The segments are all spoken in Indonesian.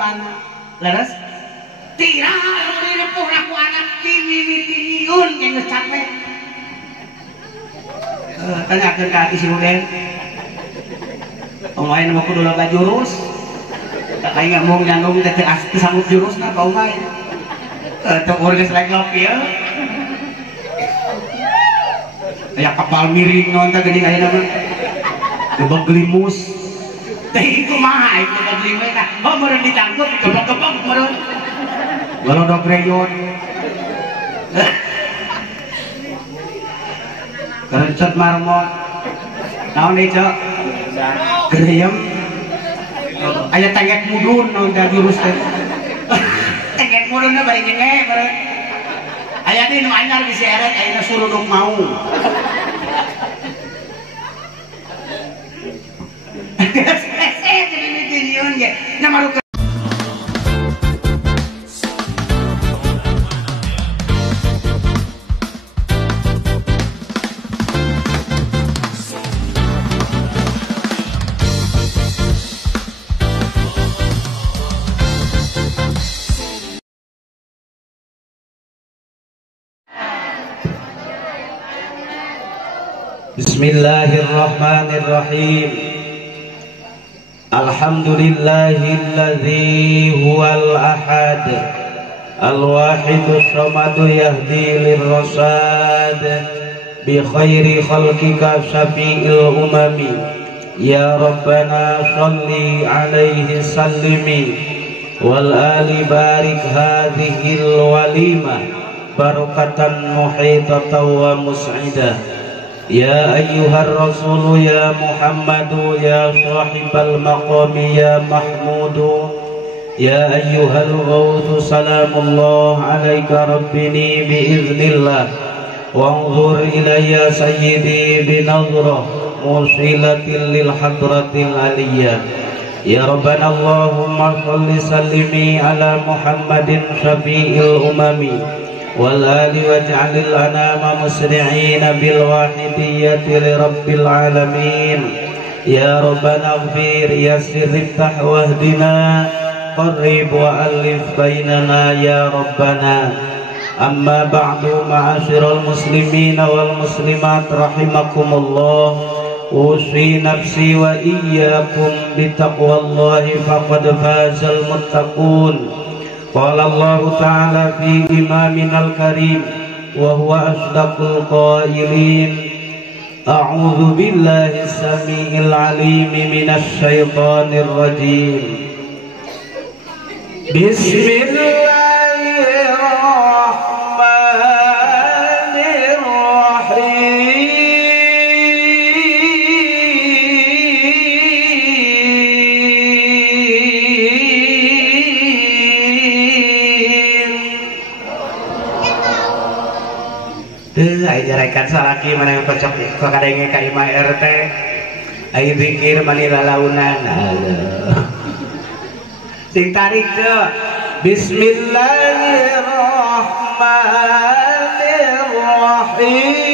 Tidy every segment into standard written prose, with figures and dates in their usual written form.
anak leres tirah direpuh aku anak timiun yang capek tanyakan ke hati si Uden omain nama kudu loba jurus kayak ngomong nyandung teh sanggup jurus nah kau main tuh orang selek lopi ya kayak kapal miring nonton gini kayak nama gebek gelimus teh itu mah itu gebek gelimus nah oh meren dicangkut gebek-gebek meren golodok reyon kerencet marmot naon deh cok gereyem aya tengek mudun udah jurus teh tengek mudun na bari nyenge meureun aya di nu anyar bisi eret aya suruduk mau jadi mitiniun ge na Bismillahirrahmanirrahim. Alhamdulillahilladzi huwal ahad al-wahidus samadu yahdi lirrasad bi khairi khalqika syafi'il umami ya rabbana shalli alaihi sallimi wal ali barik hadhil walimah barakatan muhitatan wa mus'idah. Ya ayyuhar rasul ya Muhammadu ya sahibal maqami ya mahmudu ya ayyuhal ghawthu salamullah alaika rabbini biiznillah wanzur ilayya sayyidi binazrah musilatin lil hadratil aliyah ya rabbana allahumma salli sallimi ala muhammadin syafi'il umami wal ali waj'alil anama musri'in bil wahidiyati li rabbil alamin ya rabbana ighfir yassir iftah wahdina qarrib wa alif bainana ya rabbana amma ba'du ma'asyiral muslimin wal muslimat rahimakumullah usi nafsi wa iyyakum bitaqwallahi faqad fazal muttaqun. Qala Allah Ta'ala fi imaminal karim wa huwa asdaqul qailin a'udzu billahi samii'il 'aliim minasy syaithaanir rajiim. Bismillahirrahmanirrahim. Ajarekan salaki mana yang pecok kok kadenge ka imah RT ai zikir manila launan sing tarik teu Bismillahirrahmanirrahim.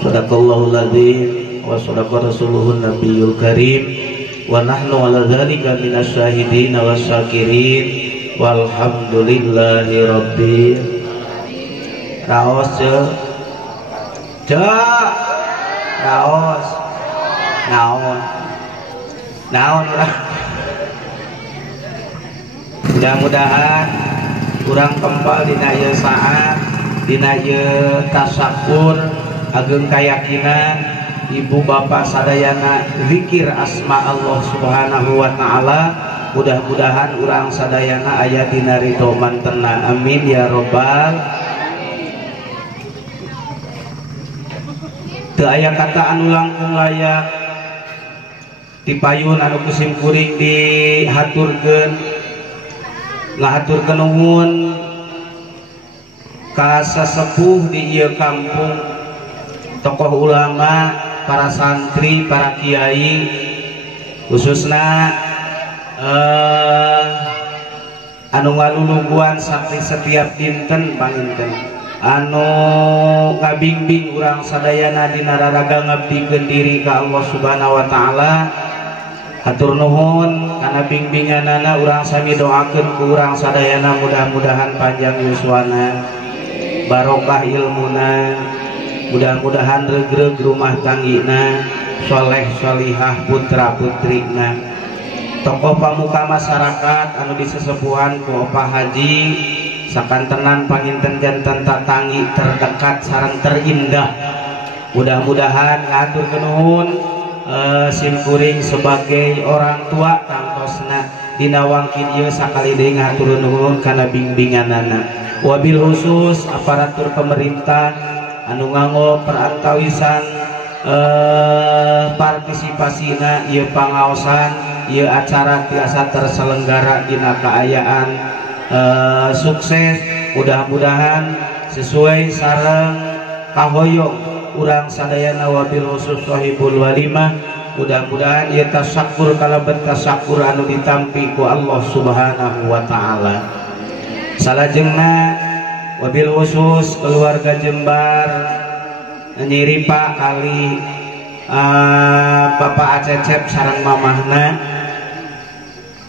Sadaqallahul adzim wa sadaqa rasuluhun nabiyul karim wa nahnu ala dzalika minasy syahidin wasyakirin walhamdulillahi rabbil raos raos naon urang mudah-mudahan kurang kempal dina ieu saat dina ieu tasakkur ageng kayakinan ibu bapak sadayana zikir asma Allah subhanahu wa ta'ala mudah-mudahan urang sadayana aya dina ridho mantenna, amin ya robbal. Teu aya kata anu langkung layak dipayun anu kusim kuring dihaturkeun, ngahaturkeun nuhun ka sasepuh di ieu kampung, tokoh ulama, para santri, para kiai, khususna anu ngaluluguan sakti setiap dinten panginten, anu ngabimbing urang sadayana dina raraga ngabdikeun diri ka Allah Subhanahu wa taala. Hatur nuhun kana bimbinganana, urang sami doakeun ku urang sadayana mudah-mudahan panjang yuswana, barokah ilmuna, mudah-mudahan regreg rumah tanggina, soleh solihah putra putrina. Tokoh pamuka masyarakat anu disesepuhan ku Opa Haji sakantenan panginten janten tatanggi terdekat sareng terindah, mudah-mudahan ngaturkeun nuhun simkuring sebagai orang tua kangtosna dina wangki dieu sakali deui ngaturkeun nuhun kana bimbinganana. Wabil khusus aparatur pemerintah anu nganggo perantawisan partisipasina ieu pangaosan ieu acara tiasa terselenggara dina kaayaan sukses, mudah-mudahan sesuai sareng kahoyong urang sadayana. Wabil khusus sahibul walimah, mudah-mudahan ieu tasyakur kalaban tasyakur anu ditampi ku Allah Subhanahu wa taala. Salajengna wabil khusus keluarga Jembar nyiripa kali Bapak Acecep sareng mamahna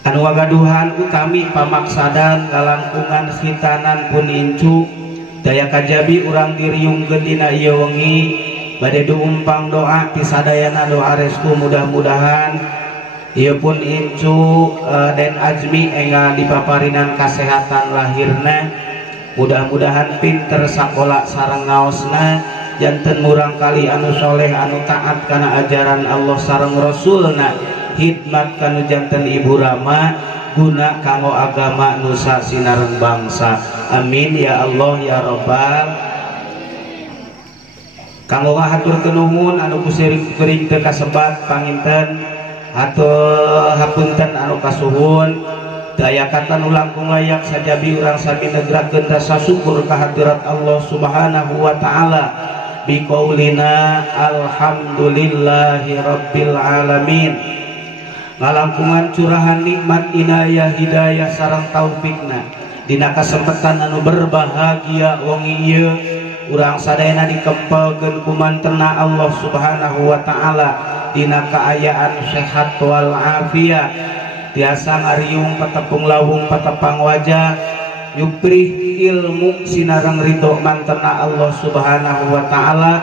anu wagaduhan utami pamaksadan kalangkungan khitanan pun incu daya kajabi urang diriungkeun dina ieu wengi bade duumpang doa ti sadayana doa restu, mudah-mudahan ieu pun incu Den Azmi enggal dipaparinan kasehatan lahirna, mudah-mudahan pinter sakola sareng ngaosna, janten murang kali anu soleh anu taat kana ajaran Allah sareng Rasulna, hikmat kanu janten ibu Rama, guna kanggo agama nusa sinareng bangsa, amin ya Allah ya robbal. Kanggo ngahaturkeun nuhun anu kuring teu kasebat panginten atur hapunten anu kasuhun, teu aya kata nu langkung layak sajabi urang sami negrakeun rasa syukur ka hadirat Allah Subhanahu wa taala biqaulina alhamdulillahi rabbil alamin. Ngalangkungan curahan nikmat inayah hidayah sareng taufikna dina kasempatan anu berbahagia wengi ieu urang sadayana dikempelkeun ku mantenna Allah Subhanahu wa taala dina kaayaan sehat wal afiat, tiasa ngariung patepung lawung patepang wajah, nyuprih ilmu sinareng ridho mantenna Allah Subhanahu wa taala.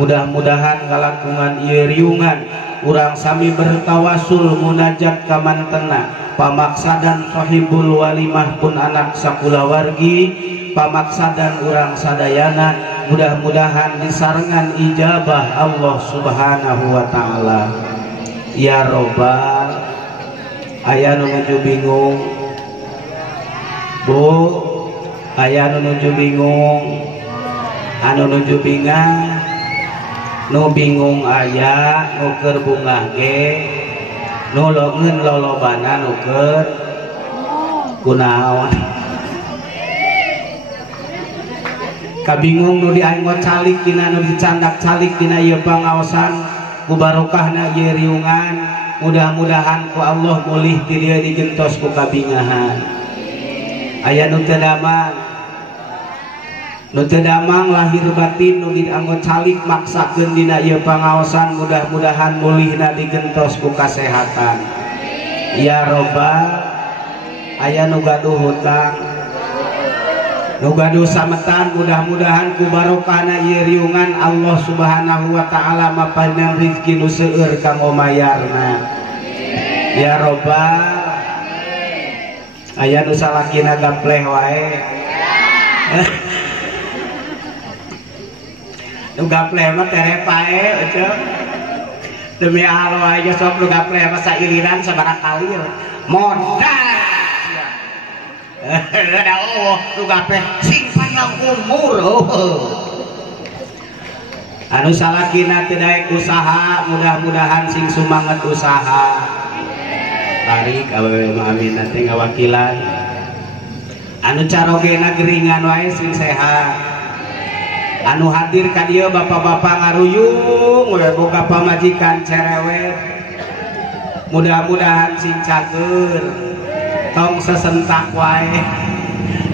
Mudah-mudahan ngalangkungan ieu riungan urang sami bertawasul munajat ka mantenna, pamaksadan sahibul walimah pun anak sakulawargi, pamaksadan urang sadayana, mudah-mudahan disarengan ijabah Allah Subhanahu wa taala. Ya robbal. Aya nu nuju bingung Bu, aya nu nuju bingung, anu nuju bingang, nu bingung aya, nu keur bungah ge, nu leungeun lolobana nu keur kunaon. Kabingung nu dianggo calik dina nu dicandak calik dina ieu pangaosan ku barokahna ieu riungan, mudah-mudahan ku Allah mulih ti dieu digentos ku kabingahan. Aya nu teu damang, nu teu damang lahir batin nu dianggo calik maksakeun dina ieu pangaosan, mudah-mudahan mulihna digentos ku kasehatan. Ya robbal. Aya nu gaduh hutang, nu gaduh sametan, mudah-mudahan ku barokahna ieu riungan Allah Subhanahu wa taala mapaneun rezeki nu seueur kanggo mayarna. Ya robbal. Aya nu salakina gapleh wae. Nu gapleh mah tere pae euceuk. Demi Allah aja sok nu gapleh mah sailiran sabaraha kali modal ada Allah nu gape sing panjang umur anu salakina teu daek usaha mudah-mudahan sing sumanget usaha tarik awewe amin nanti ngawakilan anu carogena geringan wae sing sehat anu hadir ka dieu bapak-bapak ngaruyung we boga pamajikan cerewet mudah-mudahan sing cager tong sesentak wae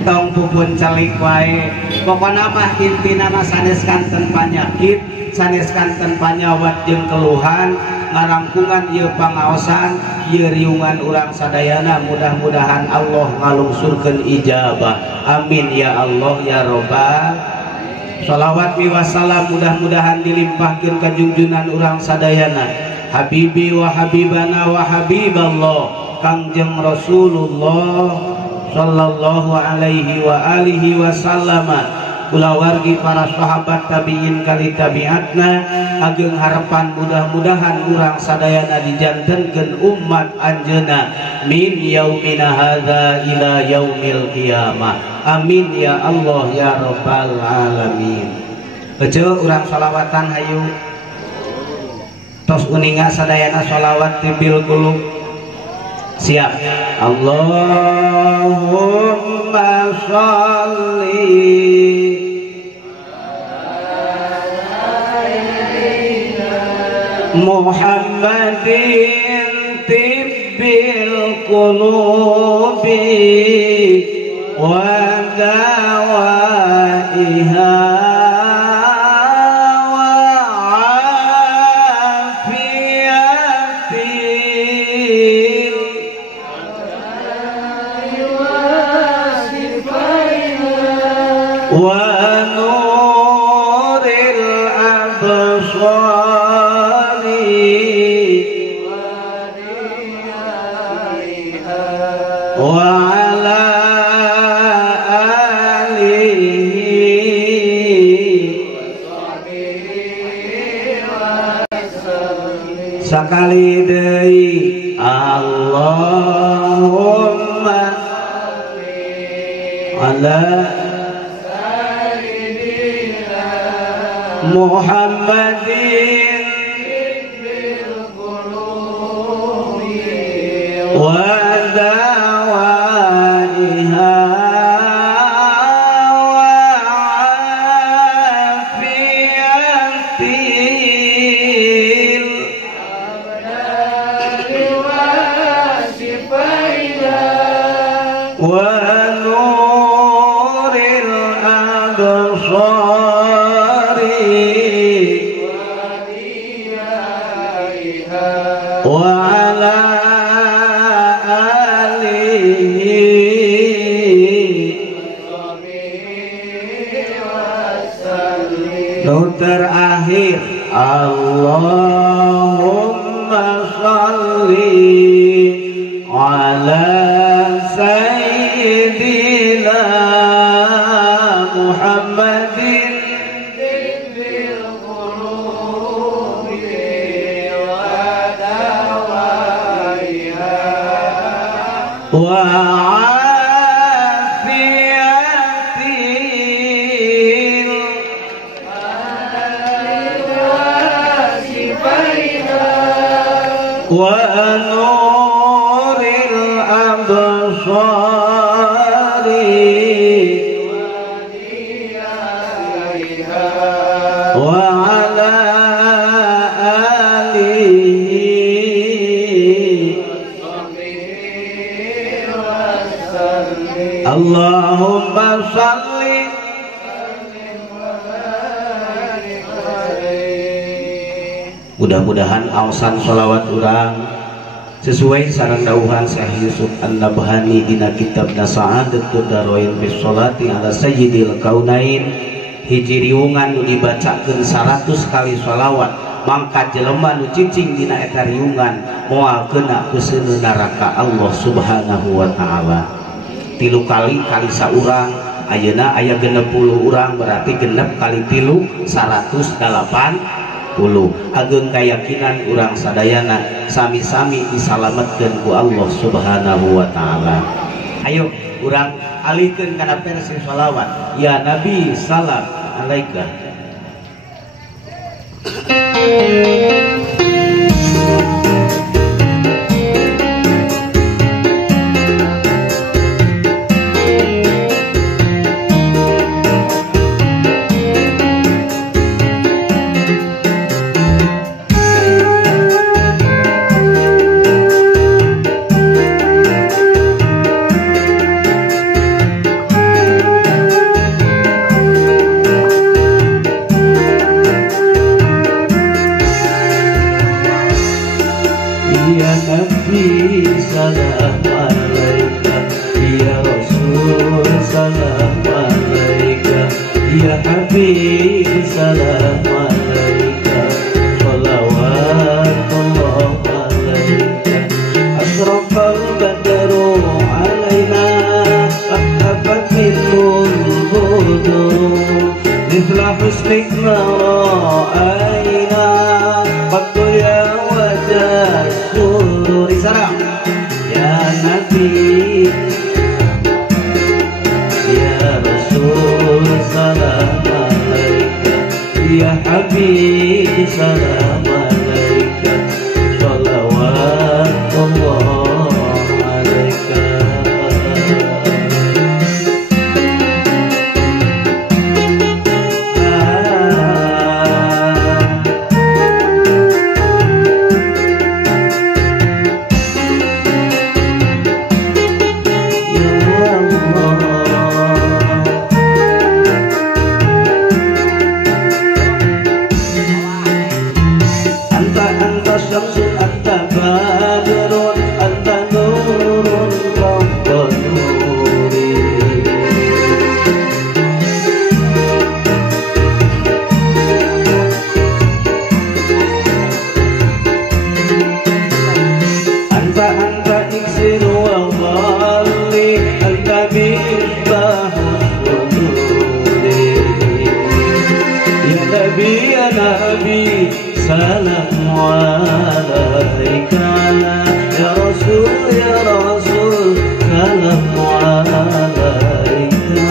tong pupun celik wae pokona mah intina sanes kanten panyakit sanes kanten panyawat jeung keluhan ngarampungan ieu pangaosan ieu riungan urang sadayana mudah-mudahan Allah ngalungsurkeun ijabah amin ya Allah ya robbal sholawat wassalam mudah-mudahan dilimpahkeun ka junjunan urang sadayana habibi wa habibana wa habiballah Kangjeng Rasulullah sallallahu alaihi wa alihi wasallam kulawargi para sahabat tabiin kali tabiatna ageng harapan mudah-mudahan urang sadayana dijantenkeun umat anjeunna min yaumina hadza ila yaumil qiyamah amin ya Allah ya rabbal alamin. Bejo urang sholawatan hayu tos uninga sadayana sholawat tibil qulub siap. Allahumma sholli Muhammadin tibbil qulubi wa dawaiha sakali deui Allahumma ala Muhammadin wa dawaiha terakhir Allahumma sholli ala sayyidina Muhammadin tibbil qulubi wa dawaiha wa wa nuril absari wa ala alihi Allahumma sholli mudah-mudahan aosan sholawat urang sesuai sareng dawuhan Syekh Yusuf An-Nabhani dina kitabna Sa'adatud Darain bis sholati ala sayyidil kaunain hiji riungan nu dibacakeun 100 kali sholawat mangka jelema nu cicing dina eta riungan moal kena keuseuneun neraka Allah Subhanahu wa taala 3 kali kali saurang ayeuna aya 60 urang berarti genep kali 3 108 Ageng keyakinan urang sadayana sami-sami disalametkeun ku Allah Subhanahu wa taala. Ayo urang alihkeun kana versi shalawat. Ya Nabi salam alaika. Ya Nabi salam alaika, Ya Rasul salam alaika, Ya Habib salam alaika, salawatullah alaika. Asraqal badru alaina, akhafat minul budur, mithla husnik ma ra'aina, qattu ya wajah sururi. Salam ya Nabi, Ya Rasul salam alaika, Ya Habib salam alaika, salawatullah alaika. Syamsun anta badrun anta nurun fawqa nuri. Anta iksiru wa dhalli, anta misbahun nuri. Ya Nabi ya Nabi salam alaika, Ya Rasul ya Rasul salam alaika.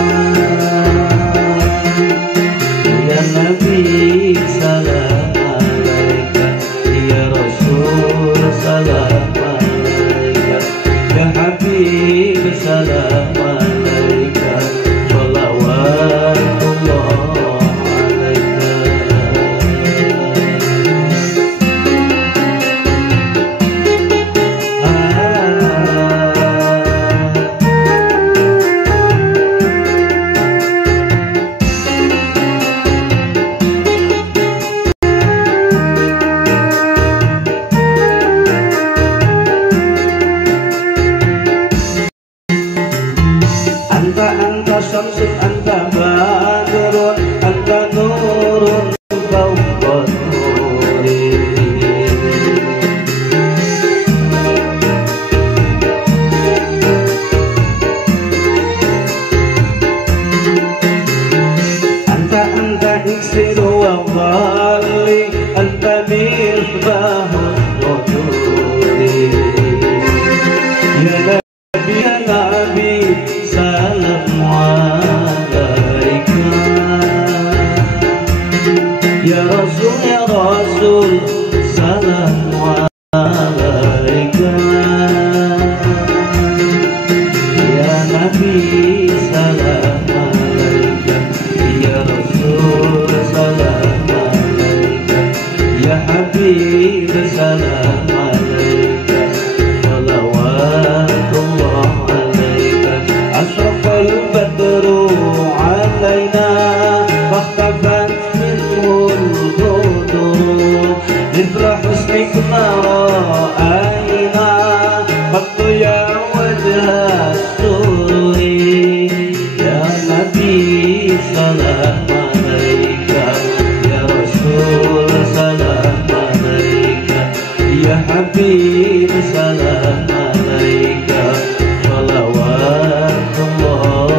Ya Nabi salam alaika, Ya Rasul salam alaika, Ya Habib salam alaika, salawatullah alaika. Anta syamsun anta badrun anta nurun fawqa nuri. Anta iksiru wa dhalli, anta misbahun nuri. Ya Nabi ya Nabi salam alaika, Ya Rasul ya Rasul salam alaika, Ya Nabi salam alaika, Ya Rasul salam alaika, Ya Habib salam alaika, salawatullah alaika. Asraqal badru alaina, fakhafat minhul budur, mithla husnik ma ra'aina, qattu ya wajah sururi. Ya Nabi salam alaika, Ya Rasul salam alaika, Ya Habib salam alaika, salawatullah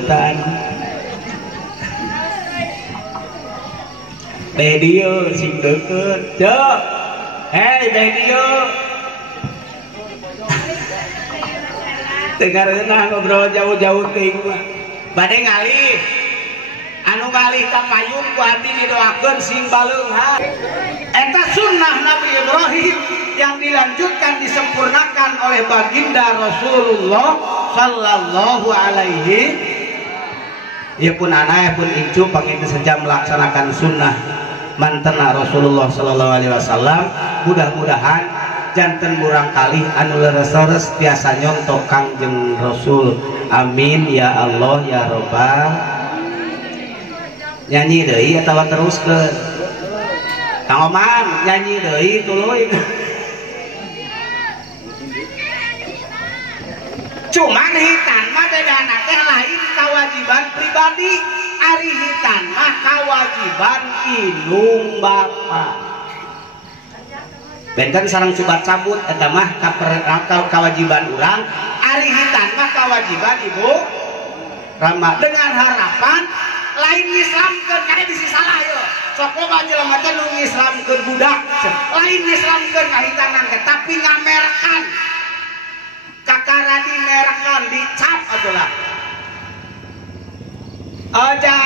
sebutan Bedio sing deket cok hei Bedio dengarna ngobrol jauh-jauh ting bade ngalih anu ngalih ka payung ku abdi didoakeun sing baleungha eta sunnah Nabi Ibrahim yang dilanjutkan disempurnakan oleh baginda Rasulullah sallallahu alaihi ya pun anak pun incu panginten saja melaksanakan sunnah mantena Rasulullah sallallahu alaihi wasallam mudah-mudahan janten murang kalih anu leres-leres tiasa nyontok Kangjeng Rasul amin ya Allah ya Rabbal nyanyi deui atawa teruskeun Kang Oman nyanyi deui tuluy cuman hitan mah bedana teh lain kewajiban pribadi ari hitan mah kewajiban indung bapa benten sareng coba cabut eta mah kewajiban urang ari hitan mah kewajiban ibu rama dengan harapan lain Islamkeun kade bisi salah yeuh sok loba jelema teh nu ngislamkeun budak lain ngislamkeun ngahitanan teh tapi ngamerkan kakara dimerkan dicap atulah aja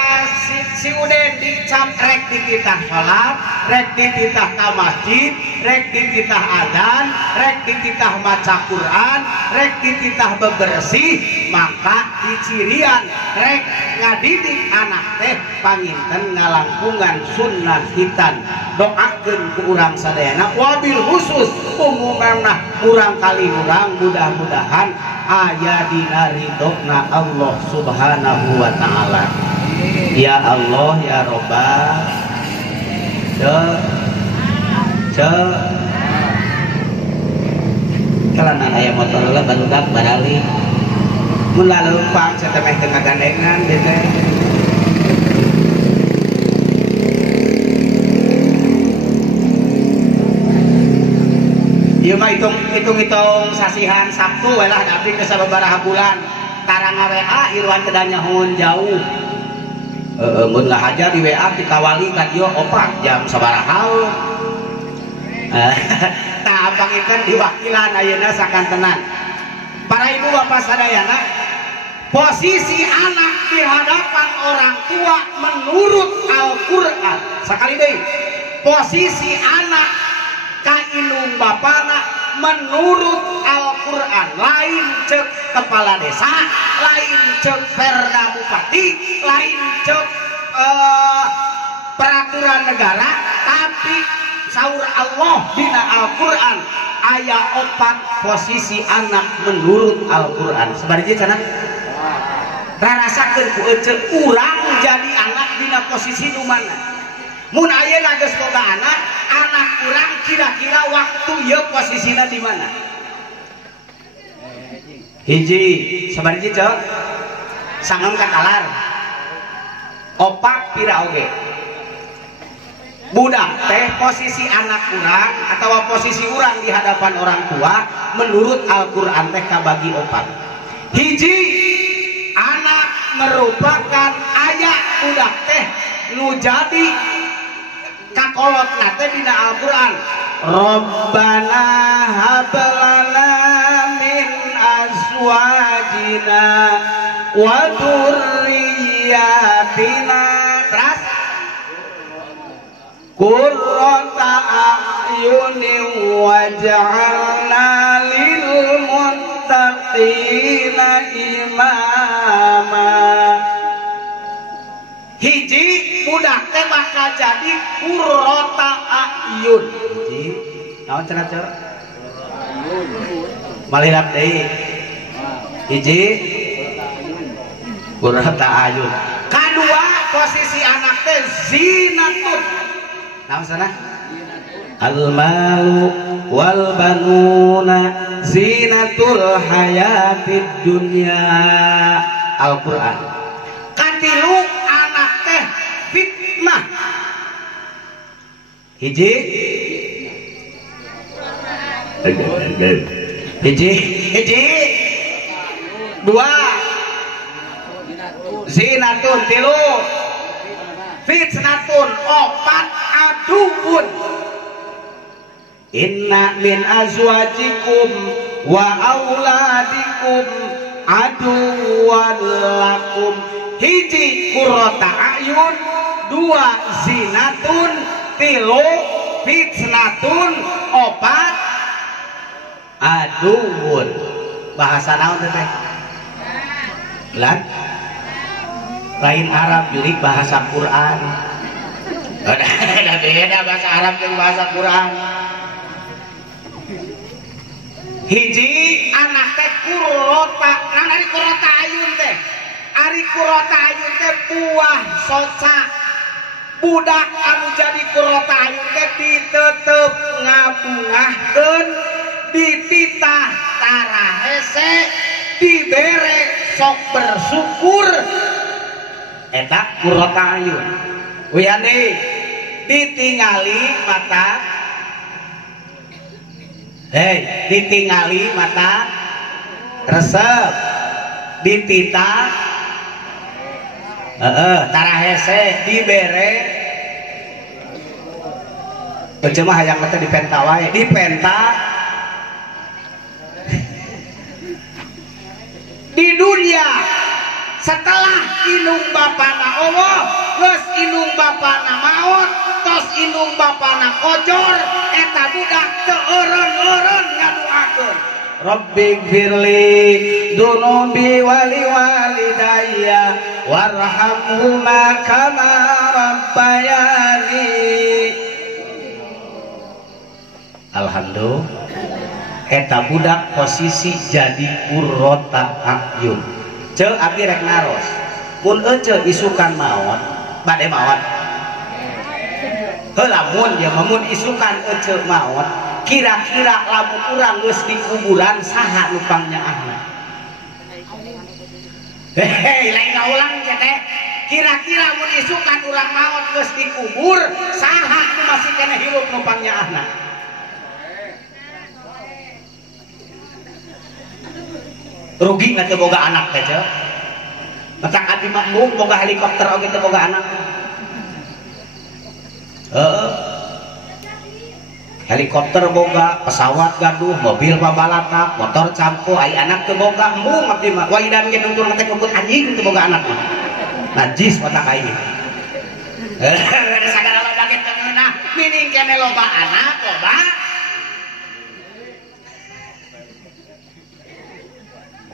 si Uden dicap rek dititah salat rek dititah ka masjid rek dititah adzan rek dititah maca Quran rek dititah bebersih maka dicirian rek ngadidik anak teh panginten ngalangkungan sunnah hitan doakeun ku urang sadayana wabil khusus umumna urang kali urang mudah-mudahan aya dina ridona Allah subhanahu wa ta'ala ya Allah ya Rabbal kalana aya motor lah barudak barali mun laleumpang satemeh teu ngagandengan deui teh ieu mah hitung sasihan Sabtu we lah abdi ke sababaraha bulan tarang WA Irwan teu nyahoon jauh mun ngahajar di WA dikawali ka dieu 4 jam sabaraha tah pangikeun diwakilan ayeuna sakantenan para ibu bapak sadayana posisi anak di hadapan orang tua menurut Al-Qur'an sakali deui posisi anak ka indung bapana menurut Al-Qur'an lain cek kepala desa lain cek perda bupati lain cek peraturan negara tapi saur Allah dina Al-Qur'an aya 4 posisi anak menurut Al-Qur'an sabaraha cenah rarasakeun ku ece urang jadi anak dina posisi nu mana mun ayeuna geus boga anak urang kira-kira waktu ieu posisina di mana hiji sabaraha cok sangem ka kalar 4 pira oge budak teh posisi anak urang atau posisi urang di hadapan orang tua menurut Al-Qur'an teh kabagi 4 hiji anak merupakan ayah budak teh nu jadi kakolot nate dina Al-Qur'an Rabbana hablana min azwajina wa dzurriyyatina terus qurrata a'yunin waj'alna lil muttaqina imama hiji budak teh bakal jadi qurrata a'yun hiji naon cenah cer malihap deui hiji qurrata a'yun kadua posisi anak teh zinatun naon cenah al-malu wal banuna zinatul hayatid dunya Al-Qur'an katilu anak teh fitnah hiji dua sinatun tilu fitnatun opat aduun inna min azwajikum wa auladikum aduwan lakum hiji qurrata ayun dua zinatun tilu fitnatun opat aduun bahasa naon teh lan lain Arab jadi bahasa Quran ada beda bahasa Arab dengan bahasa Quran hiji anak teh kurota nang ari kurota ayun teh ari kurota ayun teh buah soca budak anu jadi kurota ayun teh ditetep ngabungahkeun dititah tara hese dibere sok bersyukur eta kurota ayun uyane ditingali mata ditingali mata resep dititah tara hese dibere cuma hayang mata dipenta wae dipenta di dunia setelah inung bapana Allah geus inung bapana maut tos inung bapana kojor eta budak teu eureun-eureun ngaduakeun Rabbi gfirli dunubi wali walidayya warhamhuma kama rabbayani alhamdulillah eta budak posisi jadi qurrata ayun ce abdi rek naros mun ece isukan maot bade maot heula mun isukan ece maot kira-kira lamun urang geus di kuburan saha nu pangnyaahna lain kaulang teh kira-kira mun isukan urang maot geus dikubur saha nu masih kena hirup nu pangnyaahna rugi nggak boga anak aja macam abdi makmum boga helikopter oke teu boga anak helikopter boga pesawat gaduh mobil babalatak motor campo ai anak teu boga embung abdi mah waidan ge nutur teh kebut anjing teu boga anak mah najis otak aing sagala loba ge teu ngeunah mining kene loba anak loba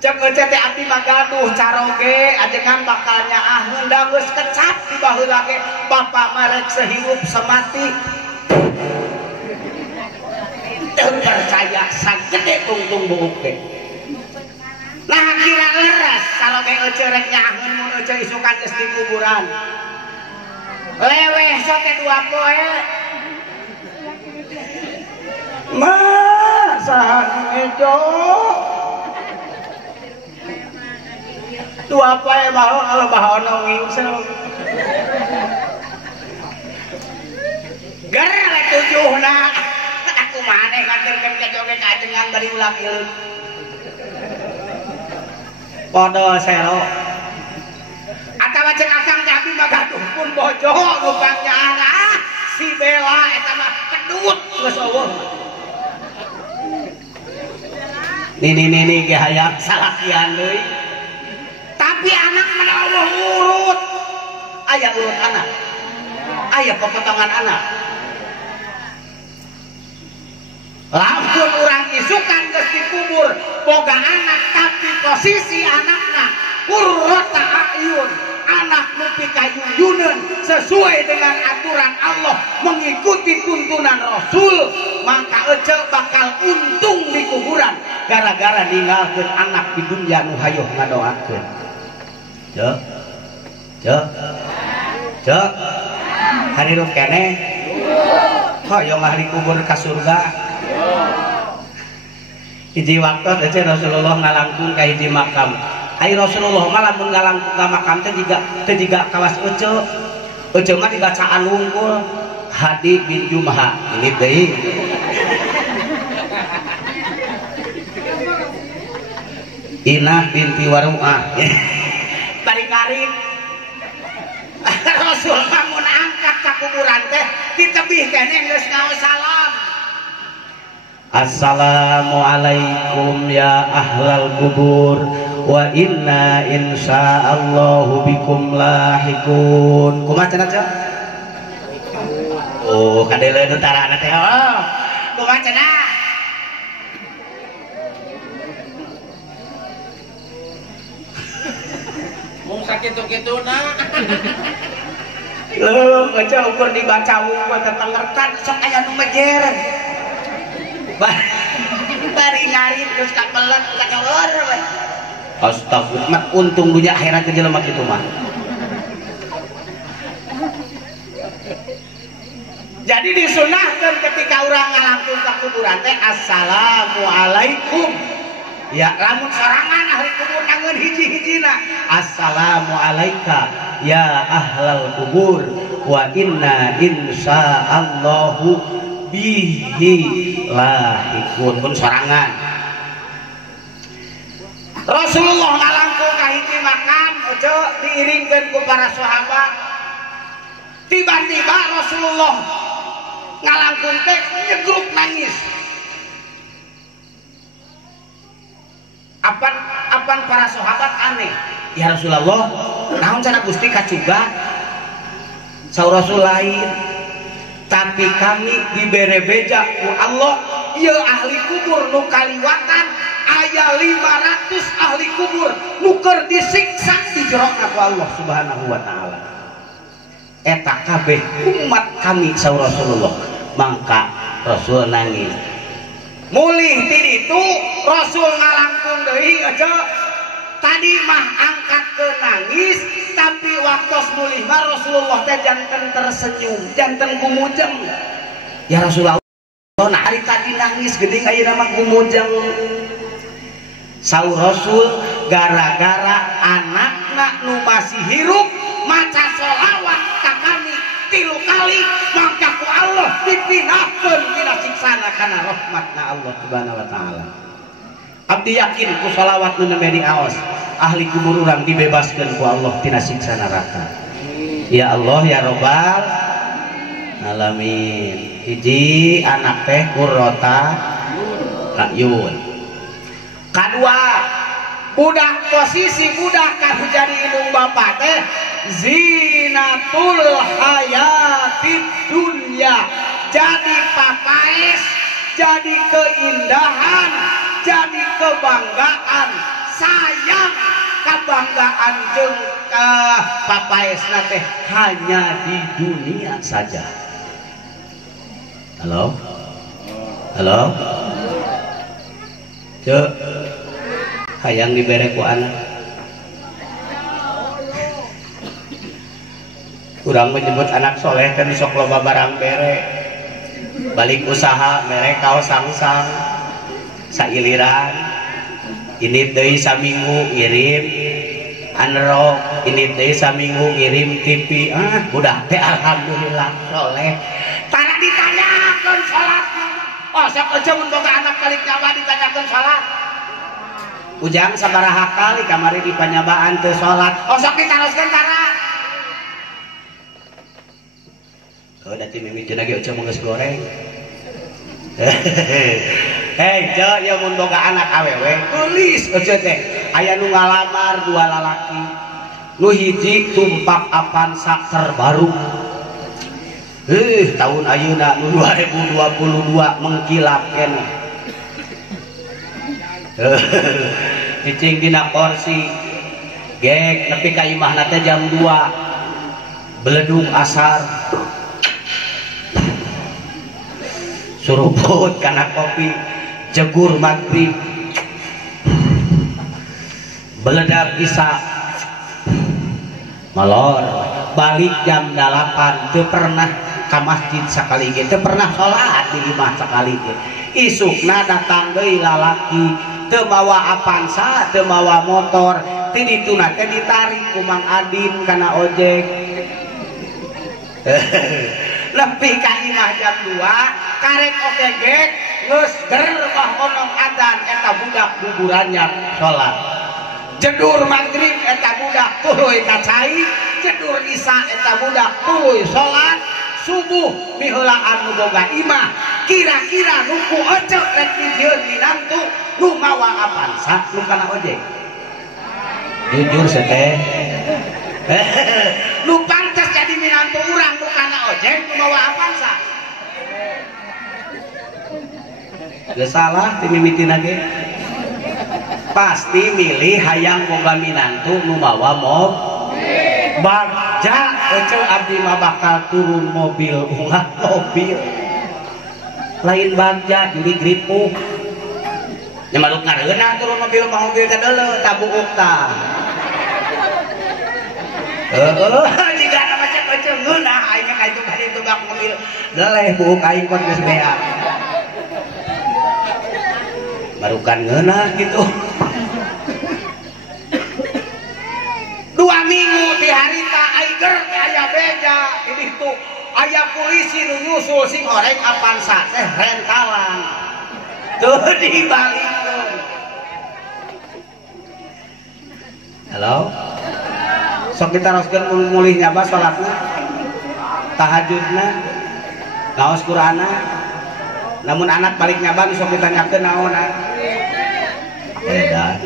cek teh abdi mah gaduh caroge ajengan bakal nyaah ngundang geus kecap di baheula ge bapa mah rek sehirup semati teu percaya sagede tungtung buuk teh nah kira leres caroge ece rek nyaahkeun mun ece isukan geus di kuburan leweh sote 2 poe masa ngejo 2 poe baho kalau bahono ngingsel gar le 7na aku maneh nganterkeun ka joget ajengan dari ulang ieu podo sero atawa cek akang teh abdi mah gaduh pun bojo nu pangnyaana si Bella eta mah kedut geus eueuh ini ge hayang salakian deui tapi anak mana Allah urut ayah urut anak ayah pepotongan anak lamun urang isukan geus dikubur boga anak tapi posisi anakna qurrata ayun anak nu pikayuyuneun sesuai dengan aturan Allah mengikuti tuntunan Rasul maka ece bakal untung di kuburan gara-gara ninggalkeun anak di dunia nu hayuh ngadoakeun cek hari rup kene hoyong ahli kubur ka surga hiji waktu teh Rasulullah ngalangkung ka hiji makam ai Rasulullah mah lamun ngalangkung ka makam teh jiga kawas ece mah dibacaan unggul Hadi bin Jumha ini deui Inah binti Waru'ah balik karin Rasul lamun angkat ka kuburan teh ditebih keneh geus ngaos salam. Assalamualaikum ya ahlal kubur wa inna insyaallahu bikum lahikun. Kumaha cenah Cak? Oh, kadeleun utarana teh. Oh, Kumaha cenah? Mung sakitu-kituna. Leuh, aja ukur dibaca mah tetengerkan sok aya nu mejer. Bari ngarit terus kabelet kacaueur we. Astagfirullah, untung dunya akhirat ke jelema kitu mah. Jadi disunahkeun ketika urang ngalangkung ka kuburan teh assalamualaikum. Ya lamun sorangan ahli kubur angeun hiji-hijina Assalamualaika ya ahlal kubur wa inna insyaallahu bihi lahikun. Pun sorangan Rasulullah ngalangkung ka hiji makan ojo diiringkeun ku para sahabat. Tiba-tiba Rasulullah ngalangkung teh nyegruk nangis. Apan para sahabat aneh. ya Rasulullah naon cenah Gusti kacuga saur Rasul lain tapi kami dibere beja ku Allah Ieu ahli kubur nu kaliwatan aya 500 ahli kubur nu keur disiksa di jerona ku Allah Subhanahu wa taala. Eta kabeh umat kami saur Rasulullah. Mangka Rasul nangis. Mulih ti ditu Rasul ngalangkung deui aja. Tadi mah angkat ke nangis, tapi waktu mulih mah Rasulullah teh janten tersenyum, janten gumujeng. Ya Rasulullah, nah hari tadi nangis geuning ayeuna mah gumujeng. Saur Rasul gara-gara anakna nu masih hirup maca sholawat ka kami 3 kali mangka ku Allah dipinahkeun tina siksana kana rahmatna Allah Subhanahu wa taala. Abdi yakin ku sholawat nu nembe diaos ahli kubur urang dibebaskeun ku Allah tina siksa neraka. Ya Allah ya Rabbal alamin. Hiji anak teh Qurrata Ayun. Kadua budak posisi budak kan jadi indung bapak teh zinatul hayatid dunya, jadi papaes, jadi keindahan, jadi kebanggaan, sayang kebanggaan jeung papaesna teh hanya di dunia saja. Halo? Halo? Cek hayang dibere ku anak. Urang menyebut anak soleh kan sok loba barang bere. Balik usaha mere kaos sangsang sailiran. Ini deui saminggu ngirim anrok, ini deui saminggu ngirim TV. Udah teh alhamdulillah soleh. Tara ditanyakeun salat. Oh, sok aja mun boga anak balik nyawa ditanyakeun salat. Ujang sabaraha kali kamari dipanyabaan teu salat. Oh, sok ditaroskeun tara. Oh, dati mimiti lagi ucap mengges goreng. Hei, Jo, ya mun boga anak awewe, tulis ucap teh. Aya nu ngalamar 2 lalaki. Nu hiji tumpak Avanza terbaru. Tahun ayeuna nu 2022 mengkilap keneh. Cicing dina kursi. Gek nepi ka imahna teh jam 2. Beledung asar. Suruput kana kopi jegur maghrib beledak isa malor balik jam 8 teu pernah ka masjid sakali ge teu pernah salat di imah sakali ge isukna datang deui lalaki teu mawa Avanza teu mawa motor ti dituna teh ditarik ku Mang Adin kana ojek. Lebih ka imah jam 2 karek oke gek geus ger bah onong adzan eta budak kuburannya salat jedur maghrib eta budak tuluy kacai, jedur isya eta budak tuluy salat, subuh miheulaan nu boga imah. Kira-kira nu ku ojek rek dijieun minantu nu mawa apansa nu kana ojek. Jujur seteh. Nu pantes jadi minantu urang nu kana ojek nu mawa apansa. Gak salah ti mimitina ge. Pasti milih hayang boga minantu nu mawa bagja eceu abdi mah bakal turun mobil ulah mobil lain bagja jadi gripu nya maluk ngareuna turun mobil mah mobil teh deuleu tabuuk tah jika nama cek eceu ngeunah aing ka itu bari tubak mobil deleh buuk aing kon geus beak barukan ngeunah gitu. 2 minggu di harita aiger aya beja ini tuh aya polisi nu nyusul sing orek apansa teh rentalan tuh dibalikeun. Halo sok ditaroskeun mulih nyaba salatna tahajudna ngaos Qur'ana namun anak balik nyaba sok ditanyakeun naonna beda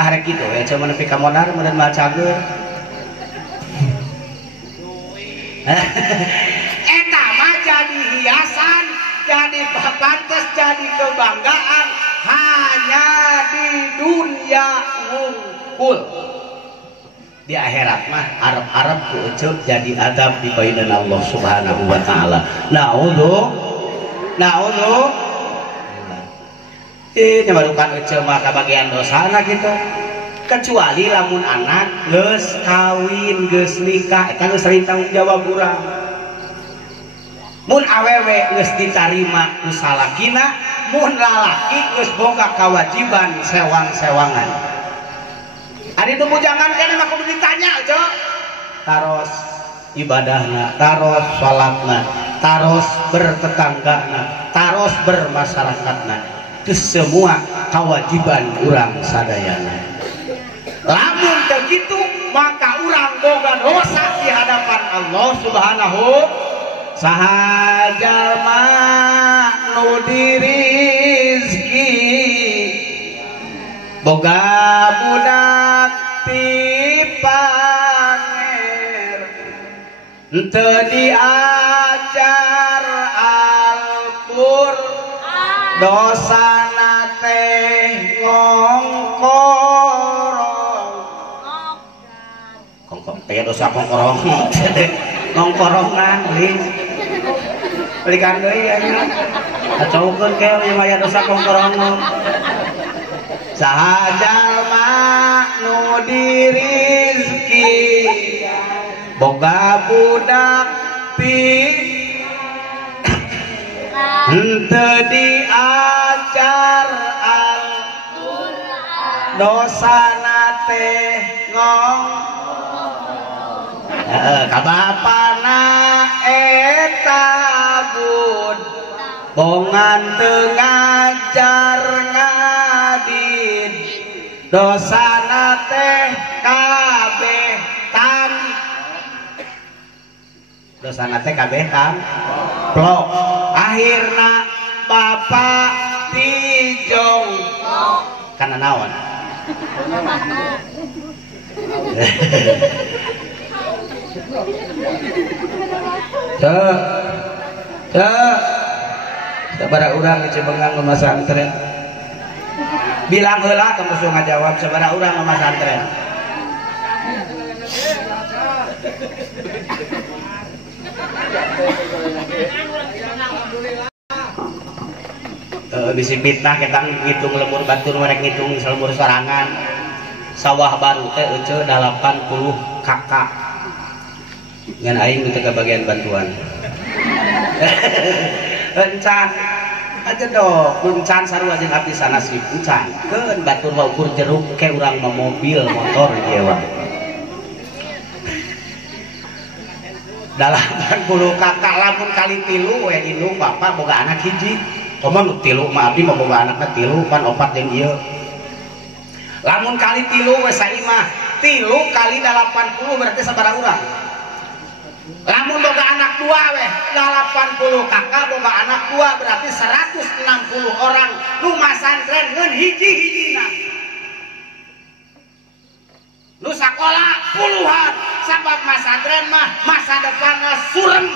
arek gitu ya cuma nepi ka modar meureun mah cager eta mah jadi hiasan jadi pantes jadi kebanggaan hanya di dunia wungkul di akhirat mah arep-arep ku euceup jadi adab di bainaنا Allah Subhanahu wa taala. Naudzu nyabarukan eceu mah kabagian dosana gitu kecuali lamun anak geus kawin geus nikah eta geus sering tanggung jawab urang mun awewe geus ditarima ku salakina mun lalaki geus boga kewajiban sewang-sewangan ari nu bujangan keneh mah kudu ditanya cok taros ibadahna taros salatna taros bertetanggana taros bermasyarakatna itu semua kewajiban urang sadayana. Lamun begitu maka urang boga dosa di hadapan Allah Subhanahu sahajalma nu dirizki boga budak tipanger teu diajar Al-Qur'an dosana teh ngongkorong teh dosa ngongkorong ngongkorongan belikan deui anya acaukeun ke yang aya dosa ngongkorong sahajalma nu dirizki boga budak henteu diajar Al-Qur'an dosana teh kabapana eta bud bongan teu ngajar ngadin dosana teh kabeh tan dosana teh kabeh tan plok akhirna bapak dijong kana naon sabaraha urang Cibeungang ke masantren bilang heula tong kudu ngajawab sabaraha urang ke masantren bisi fitnah kita ngitung lemur batur mereka ngitung lemur sorangan sawah baru teh ece 80 kakak ngan aing teu kebagian bantuan encan aja dok encan sarua jeung abdi sanasib encan keun batur mah ukur jeruk ke urang mah mobil motor ieu mah 80 kakak lamun kali 3 we indung bapak boga anak hiji komo nu 3 mah abdi mah boga anakna 3 pan 4 jeung ieu Lamun kali 3 we saimah 3 kali 80 berarti sabaraha urang. Lamun boga anak 2 we 80 kakak boga anak 2 berarti 160 orang nu masantren ngeun hiji-hijina. Nu sakola puluhan sabab masantren mah masa depanna surem.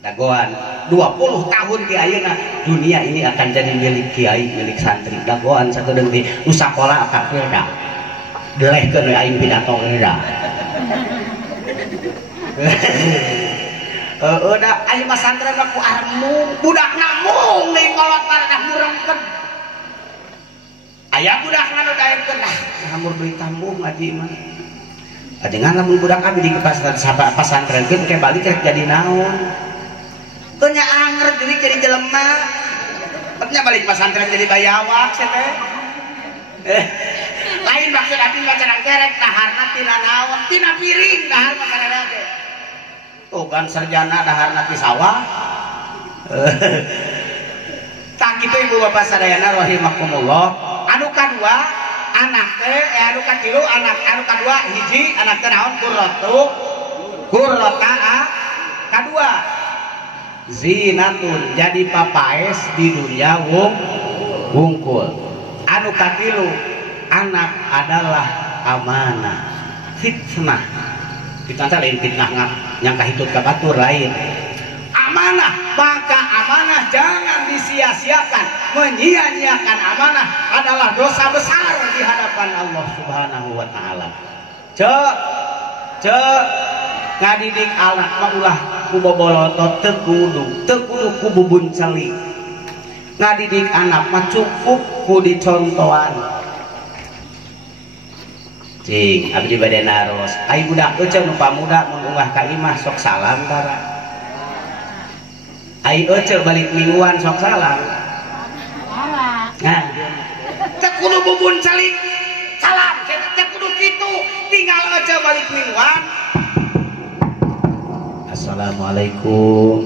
Dagoan 20 tahun ti ayeuna dunia ini akan jadi milik kiai milik santri. Dagoan sakedeung di nu sakola ka kerda. Delehkeun we aing pidato kerda. Udah ayo mas santri mah ku armung budak namung deui kolot dah murengkeun aya budakna nu daengkeun lah hamur deui tambung ngaji mah ajengan lamun budak abi di pasantren geus ke balik rek jadi naon teu nya anger jadi jelema nya balik pasantren jadi bayawak sia teh lain maksud abi ngacarang kerek daharna tina naon tina piring dahar mah karana teh tuh kan sarjana daharna ti sawah tak kitu ibu bapak sadayana rahimakumullah anu kadua anak teh anu katilu anu kadua hiji anak teh naon qurrata kadua zinatun jadi papaes di dunia wungkul anu katilu anak adalah amanah fitnah kita lain fitnah yang kahitut kabatur lain amanah maka amanah jangan disia-siakan menyia-nyiakan amanah adalah dosa besar di hadapan Allah Subhanahu wa taala. Ngadidik anak mah ulah kubobolotot teu kudu ku bubun celik. Ngadidik anak mah cukup ku dicontohan. Cing abdi bade naros ai budak euceun nu pamuda mengunggah ka imah sok salam tara ai euceun balik mingguan sok salam nah teu kudu bubun celik salam teu kudu kitu tinggal euceun balik mingguan assalamualaikum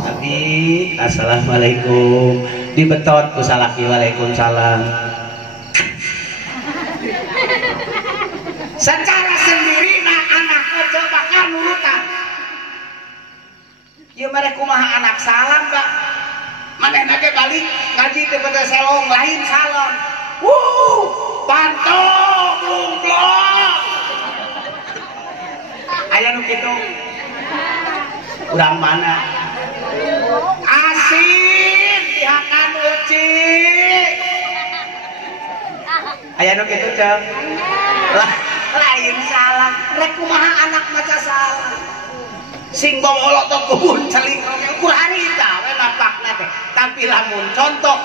abi assalamualaikum dibetot ku salaki waalaikumsalam secara sendiri nah anak aja bakal nurutan ya mereka kumaha anak salam bak manehna ge balik ngaji teh pada selong lain salam pantong blong aya nu kitu urang mana asin dihakan uci aya nu kitu ceng lain salah rek kumaha anak maca salah sing bawolo teh kubun celing ukur harita we napakna teh tapi lamun contoh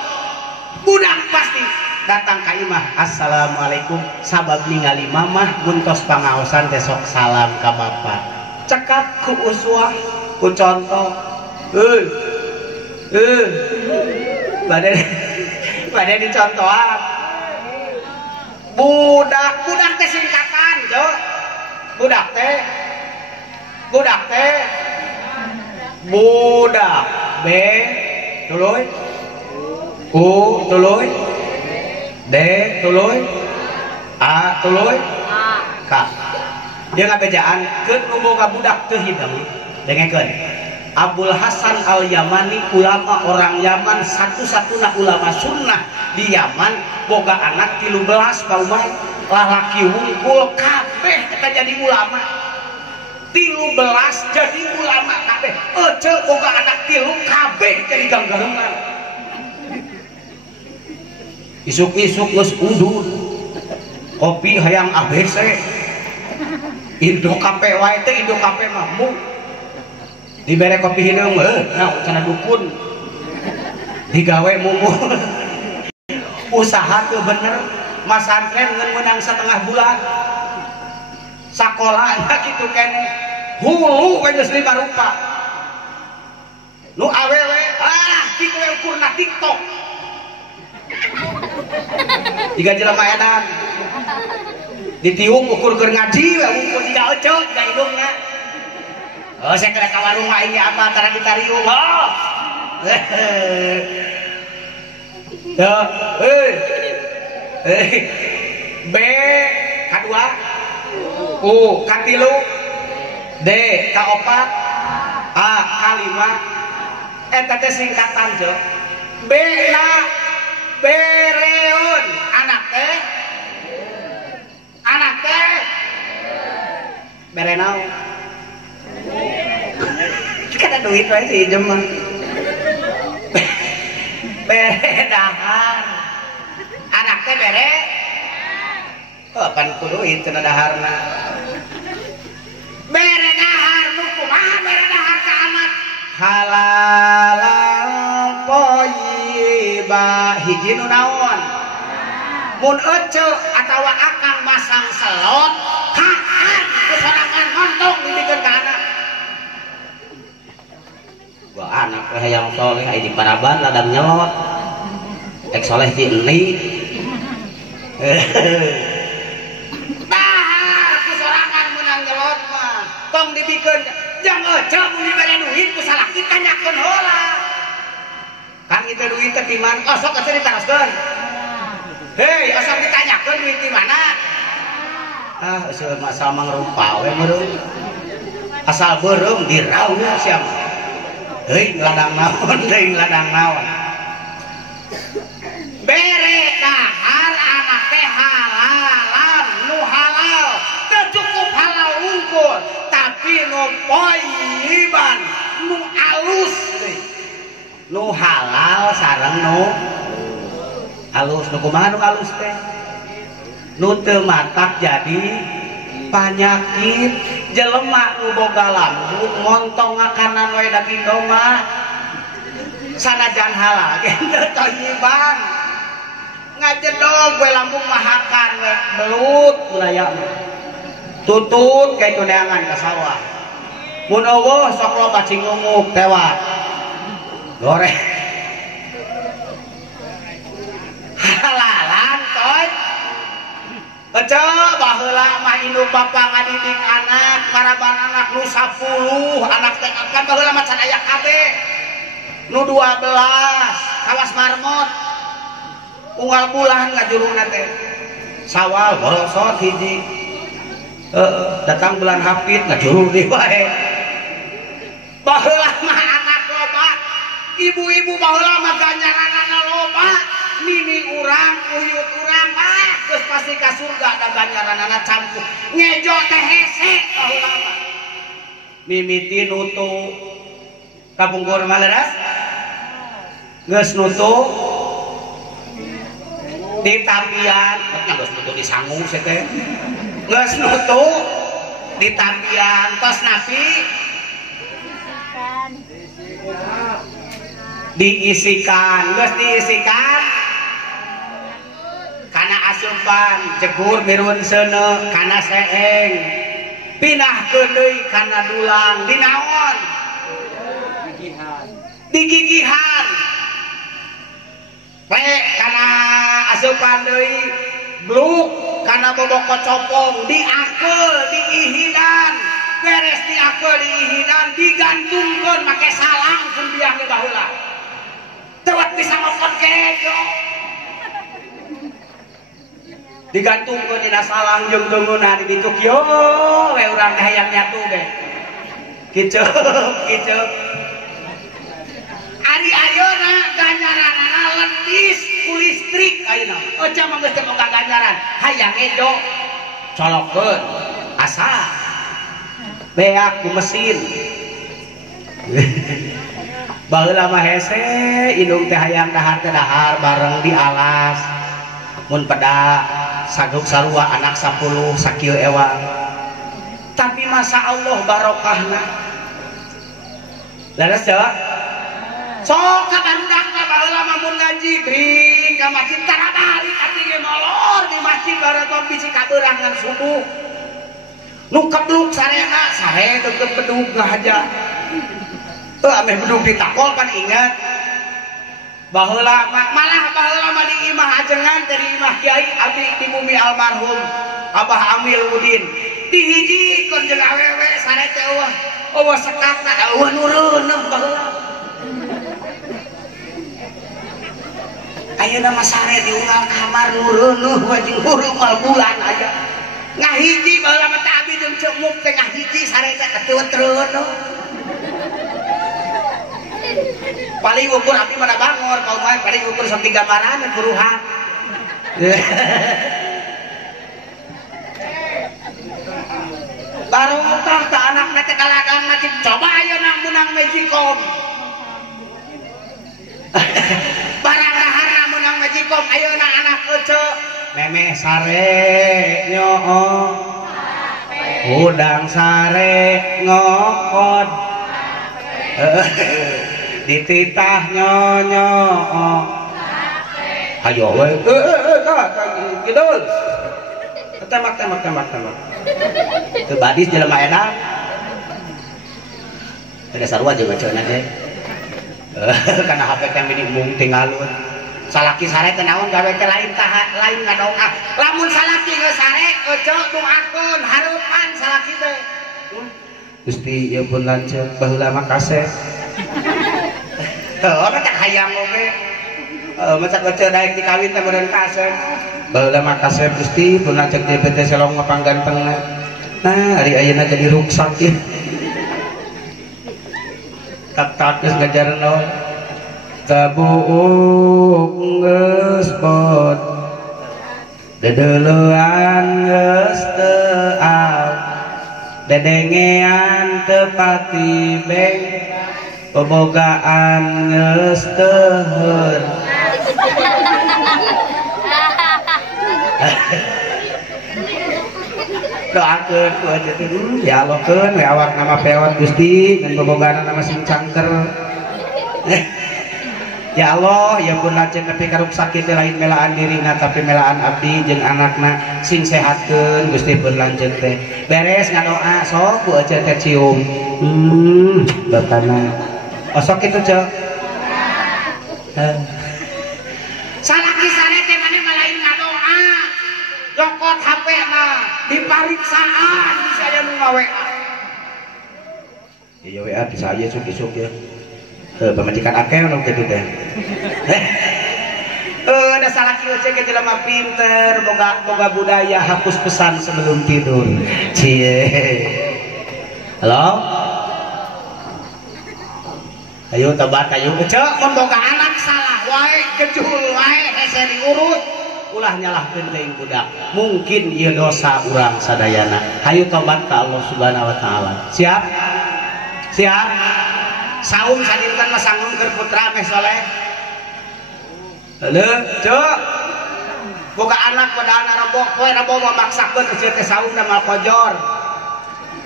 budak pasti datang ka imah assalamualaikum sabab ningali mamah buntos pangaosan teh sok salam ka bapak cekap ku uswah ku contoh bade dicontohan budak teh singkatan jo budak teh budak B tuluy U tuluy D tuluy A tuluy K dia ngabejaan keun nu boga budak teu hidung dengekeun Abul Hasan Al-Yamani ulama orang Yaman satu-satunya ulama sunnah di Yaman boga anak 13 paumah lalaki wungkul kabeh kita jadi ulama 13 jadi ulama kabeh ece boga anak 3 kabeh jadi ganggarengan isuk-isuk geus udun kopi hayang ABC Indo kape wae teh Indo kape mah mu dibere kopi hideung nah kana dukun digawe mumu usaha tuh bener masantren ngeun menang setengah bulan sakolahna kitu kene hulu we geus 5 rupa nu awewe kitu we ukurna TikTok tiga jelema edan ditiung ukur keur ngaji we ukur tiga eceu tiga hidungna saya kena ke warung ini apa antara kita riung B kadua U katilu D kaopat A kalima eta teh singkatan je B na bereun anak teh berenau kada duit wae si jem mah bere dahar anak teh bere oh pan kudu itu daharna bere dahar nu kumaha bere dahar ka anak halalan poyiba hiji nu naon mun ece atawa akang masang selot haan kesorangan ngontong dibikeun ka anak gua anak yang soleh aya di Paraban ladang nyelot ek soleh di euli dahar kesorangan menang nyelot mah tong dibikeun jang ece mun dibere duit ku salaki tanyakeun heula kang itu duit teh di mana oh sok atuh ditaroskeun hei asal ditanyakeun duit di mana ah asal masa mangrupa we meureun asal beureum dirauna sia heuh ladang naon deui ladang naon bere dahar anak teh halalan nu halal teu cukup halal unggul tapi nu poiban nu alus deui nu halal sareng nu alus nu kumaha nu alus teh nu teu matak jadi panyakit jelema nu boga lambung montongakan we daging domba sanajan halal ge teu toyiban ngajedog we lambung mahakan we belut budaya tutut kayak neangan ka sawah mun eueuh sok loba cingunguk tewat goreng halalan toy ece baheula mah induk bapa ngadidik anak karaban anak nu 10 anak teh kan baheula mah can aya kabeh nu 12 kawas marmot unggal bulan ngajuruna teh Sawal borosot hiji datang bulan Hafid ngajurung di wae baheula mah anak loba ibu-ibu baheula mah ganjaranana loba mimi urang uyut urang mah geus pasti ka surga da ganjaranana campur ngejo teh hese baheula mah mimiti nutu kapungkur mah leres geus nutu di tampian geus nutu di sangung se teh geus nutu di tampian tos napi diisikan geus diisikan kana asupan jegur mirun seuneu kana seeng pinahkeun deui kana dulang dinaon digigihan pe kana asupan deui bluk kana boboko copong diakeul diihidan beres diakeul diihidan digantungkeun make salang kun biang ge baheula tewat bisa ngokon kejo digantungkeun dina salang jeung deungeunna dibituk yo we urang teh hayang nyatu ge kiceup kiceup ari ayeuna ganjaranana lendis ku listrik ayeuna oca mah geus teu boga ganjaran hayang ejo colokkeun asa beak ku mesin baheula mah hese indung teh hayang dahar teh dahar bareng di alas mun pada saguk sarua anak 10 sakieu ewang tapi masa Allah barokahna leres jawab sok ka barudakna baheula mah mun ngaji bring ka masjid tara balik ati ge molor di masjid baratom bisi kabeurangan subuh nu kebluk sarena sare teu bedug aja ameh bedug ditakol kan ingat baheula malah baheula mah di imah ajengan dari imah kiai abdi di bumi almarhum Abah Amil Udin di hiji kon jeung awewe sare teh eueuh sekatna eueuh nu reuneuh baheula ayeuna mah sare diunggal kamar nureuneuh wajing hurung mal bulan aja ngahiji baheula mah teh abdi jeung cemuk teh ngahiji sare teh keteutreueuh paling ukur abdi mana bangor kalau main paling ukur sampai gambaran puruhan baru tah ta anak teh kalagang macam coba ayeuna menang Magicom barang dahar menang Magicom ayeuna anak ece memeh sare nyoo udang sare ngokod dititah nyonyo ayo we kidul tembak teu badis jelema edan ada sarua jeung ngaceuna teh kana HP teh mini mung tinggalun salaki sare teh naon gawe teh lain ngadoa lamun salaki geus sare ece doakeun hareupan salaki teh Gusti ieu pun lanceuk baheula mah kaset orang tak hayang oke macam kecil daik dikawin teh meureun kasep baheula mah kasep Gusti pun lanceuk DPT selong ngapang gantengna nah ari ayeuna jadi ruksak ieu tak geus ngajarna tabuuk geus pot dedeleuan geus teu au dedengean teu pati beng pebogaan geus teuheur doakeun ku aja teh ya Allah keun we awak nama peot Gusti ngan bobogaana nama sing cangker ya Allah ya pun lanceuk nepi ka ruksak teh lain melaan dirina tapi melaan abdi jeung anakna sing sehatkeun Gusti pun lanceuk teh beres ngadoa sok ku aja teh cium batana osok itu cek salaki sare teh mana malain ngadoa jokot HP mah dipariksaan bisa aya nu ngaWA ieu WA bisa aya isuk ya pamajikan akel nu kitu teh ada salaki oce ke jelema pinter boga budaya hapus pesan sebelum tidur cie halo ayo tobat ayo cek mun boga anak salah wae gejul wae hese diurut ulah nyalahkeun teuing budak mungkin ieu dosa urang sadayana hayu tobat ka Allah Subhanahu wa taala siap saum sadinten mah sangun keur putra meh soleh heuh cek boga anak padahal rabok poe rabok mah maksakeun eceuk teh saum da mal kojor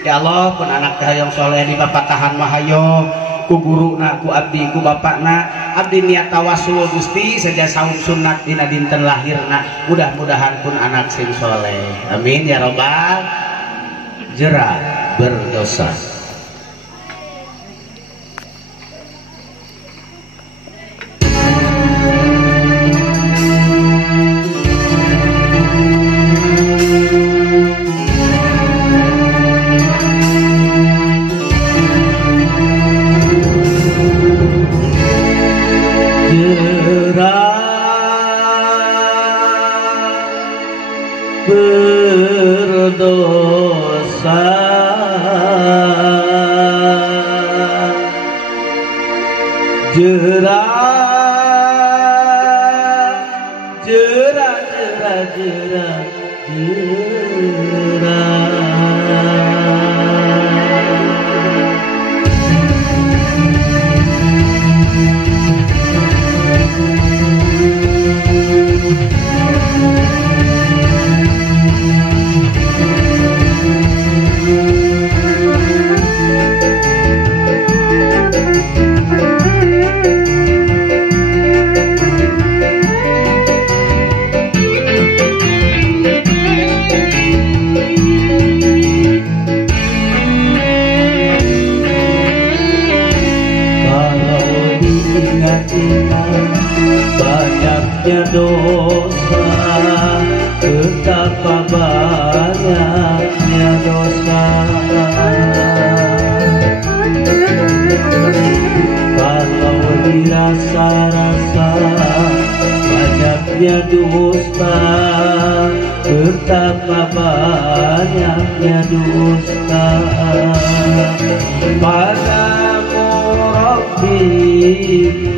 ya Allah pun anak teh hayang soleh di papatahan mah hayo ku guruna ku abdi ku bapakna abdi niat tawasul Gusti saja saum sunat dina dinten lahirna mudah-mudahan pun anak sing soleh amin ya robbal jerat berdosa berdosa jerat banyaknya dosa, betapa banyaknya dosa. Kalau dirasa-rasa banyaknya dusta, betapa banyaknya dusta. Padamu Rabbi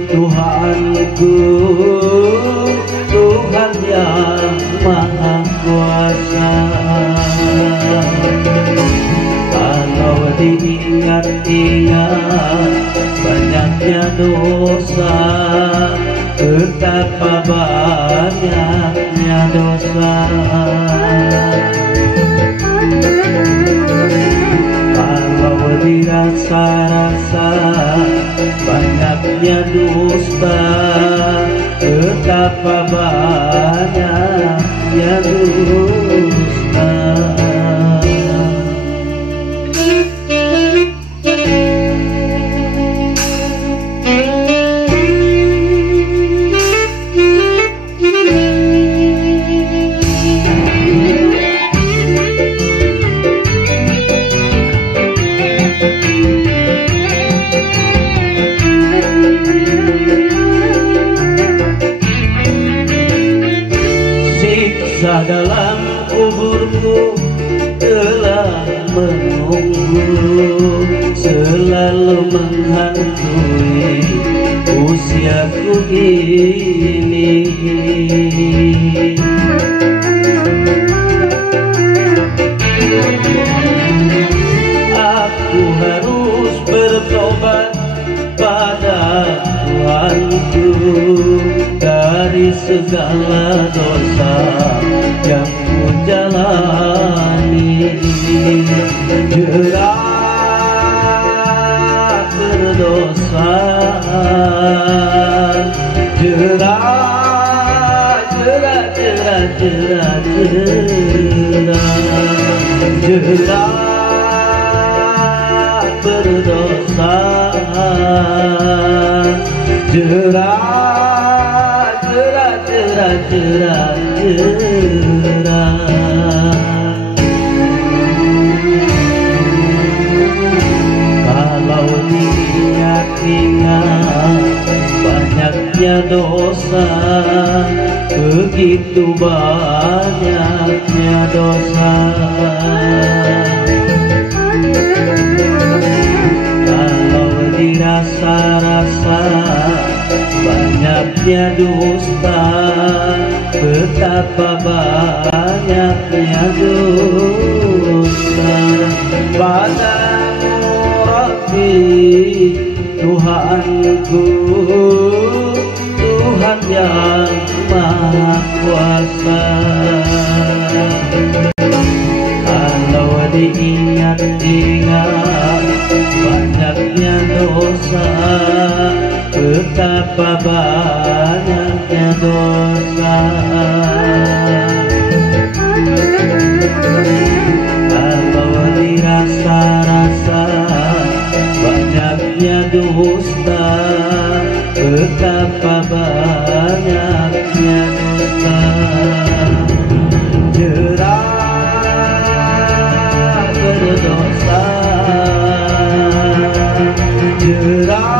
Tuhanku, Tuhan yang Maha Kuasa. Kalau diingat-ingat banyaknya dosa, betapa banyaknya dosa. Kalau dirasa-rasa banyaknya dusta, betapa banyaknya dusta. Dalam kuburku telah menunggu, selalu menghantui usiaku ini. Aku harus bertobat pada Tuhanku dari segala dosa yang ku jalani. Jerat berdosa, jerat berdosa, jerat. Kalau diingat-ingat banyaknya dosa, begitu banyaknya dosa. Kalau dirasa-rasa banyaknya dusta, betapa banyaknya dusta. Padamu Rabbi Tuhanku, Tuhan yang Maha Kuasa. Kalau diingat-ingat banyaknya dosa, betapa banyaknya dosa. Kalau dirasa-rasa banyaknya dusta, betapa banyaknya dusta. Jerat berdosa, jerat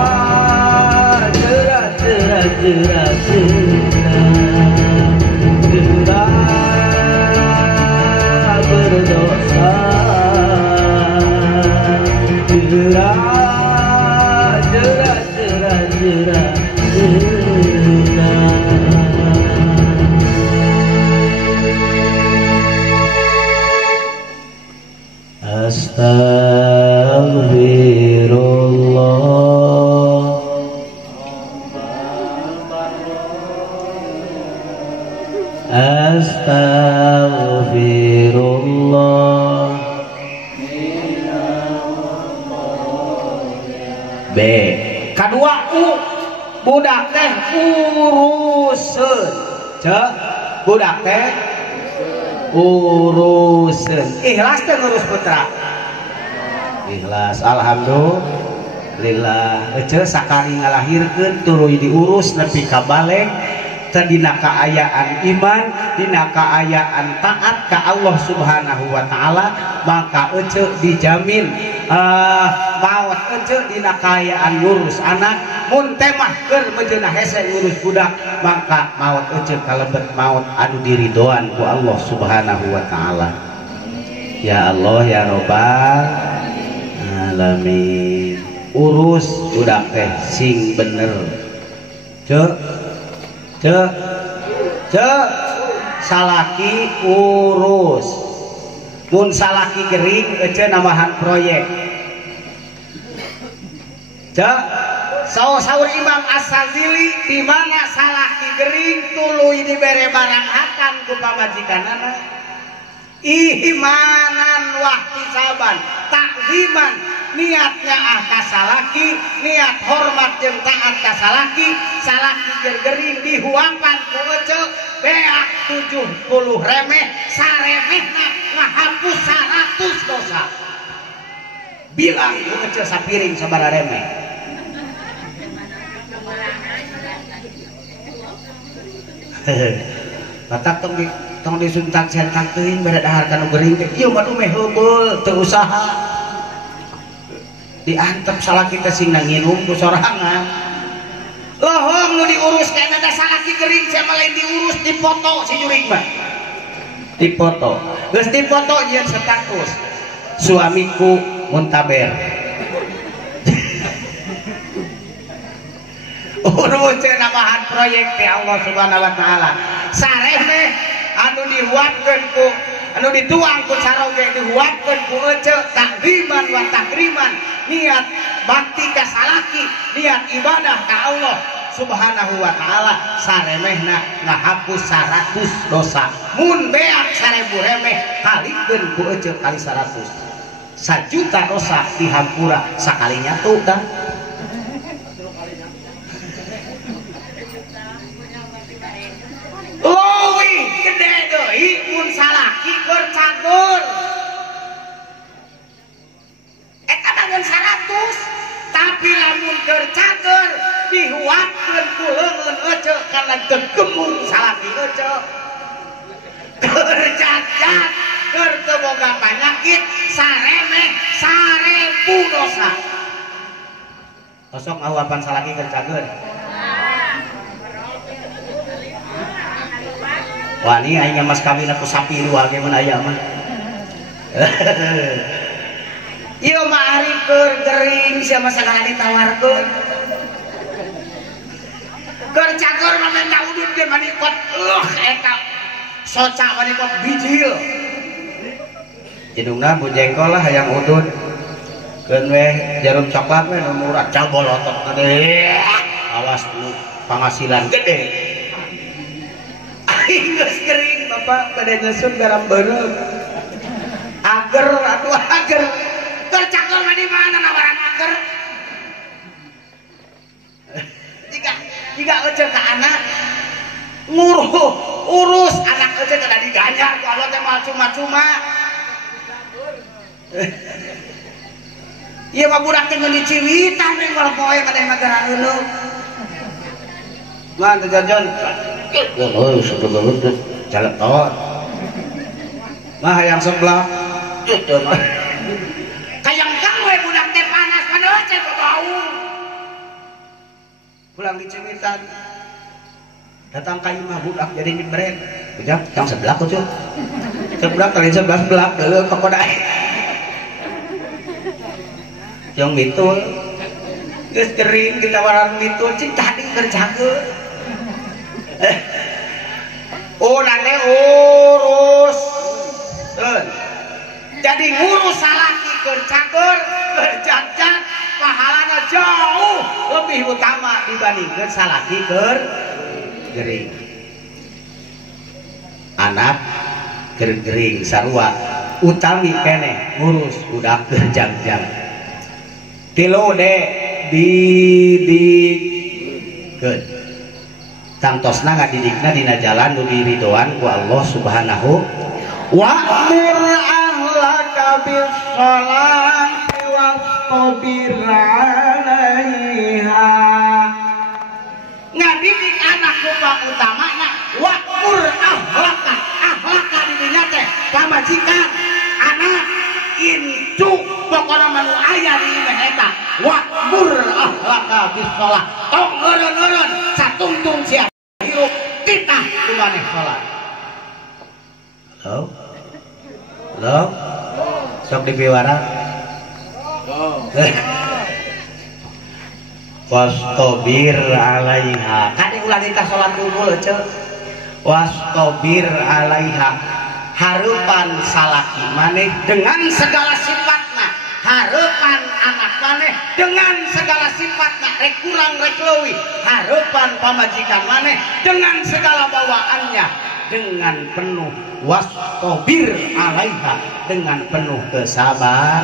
berdosa, jerat. Astagfirullah, astagfirullah. B. Kedua U, budak teh uruseun. Cek, budak teh uruseun. Ikhlas teh ngurus putra. Ikhlas, alhamdulillah. Ece sakali ngalahirkeun tuluy diurus nepi ka baleg. Dina kaayaan iman, dina kaayaan taat ka Allah Subhanahu wa Ta'ala, maka ece dijamin maot ece dina kaayaan ngurus anak mun temah keur mejeuna hese ngurus budak maka maot ece kalebet maot anu diridoan ku Allah Subhanahu wa taala. Ya Allah ya Rabbal alamin. Urus budak teh sing bener. Cek salaki urus mun salaki gering ece namahan proyek cek saur Imam As-Sadzili di mana salaki gering tuluy dibere barang akan ku pamajikanana imanan wahtisaban takziman niatnya kasalaki niat hormat jeung taat kasalaki salaki gergering dihuapan ku ece beak 70 remeh saremehna ngahapus 100 dosa bilang ku ece sapiring sabara remeh batak tong disuntak sentak teuing bere dahar kanu gering teh ieu mah meh heubeul teu usaha diantep salaki teh sing nginum ku sorangan lohong nu diurus kana da salaki gering sama lain diurus dipoto si jurig mah dipoto geus dipoto jeung status suamiku muntaber urus namahan proyek teh Allah Subhanahu wa taala sareh anu dihuatkeun ku anu dituang ku saroge dihuatkeun ku ece takriman wa takriman niat bakti ka salaki niat ibadah ka Allah Subhanahu wa taala saremehna ngahapus 100 dosa mun beak 1000 remeh kalikeun ku ece kali 100 1 juta dosa dihampura sakalinya tuh dah luwih gede deui mun salaki keur cager eta mah 100 tapi lamun keur cager dihuatkeun ku leungeun ece kana gegemung salaki ece keur jajan keur teu boga panyakit saremeh 1000 dosa kosong awapan salaki keur cager wani aing mas kawin aku sapi dua ge mun aya mah ieu mah ari keur gering sia mah sagala ditawarkeun keur cager mah menta udud ge manikot eta soca manikot bijil jedungna bu jengkol lah hayang udud keun we jarum coklat we nu murah cal bolotot gede awas lu penghasilan gede geus gering bapak pada nyusun garam beureuh ager atuh ager keur cager mah di mana nawaran ager jika ece ka anak urus anak ece kada diganjar ku Allah teh mah cuma-cuma ieu mah budak teh ngeun diciwitan we wal poe kadeh magara euleuh man teh jajan oh sudah banget jalan tol mah yang sebelah kayang gawe budak teh panas padahal cek bau pulang di Cimitan datang ka imah budak jadi nyebret ujang yang sebelah tuh cuy sebelah kali sebelah dulu ke kodai yang mitul geus kering ditawaran mitul cing tadi kerjakeun oh nanti urus jadi ngurus salaki keur cager berjajan pahalana jauh lebih utama dibandingkan salaki keur gering anak keur gering sarua utami keneh ngurus budak keur jangjang tilu de didikeun tangtosna ngadidikna dina jalan nu diridoan ku Allah Subhanahu wa'mur ahlaka bis-sholati wastabir 'alaiha ngadidik anak ku utamana wa'mur ahlaka di dinya teh pamajikan anak incu pokona manu aya di imah eta wa'mur ahlaka bis-shalah tong eureun-eureun satungtung sia hirup titah ku maneh salat. Halo sok dipiwara wastobir alaiha kade ulah ditah salat unggul ceuk wastobir alaiha harupan salaki maneh dengan segala sifatna harupan anak maneh dengan segala sifatna rek kurang rek leuwih harupan pamajikan maneh dengan segala bawaannya dengan penuh wastobir alaiha dengan penuh kesabar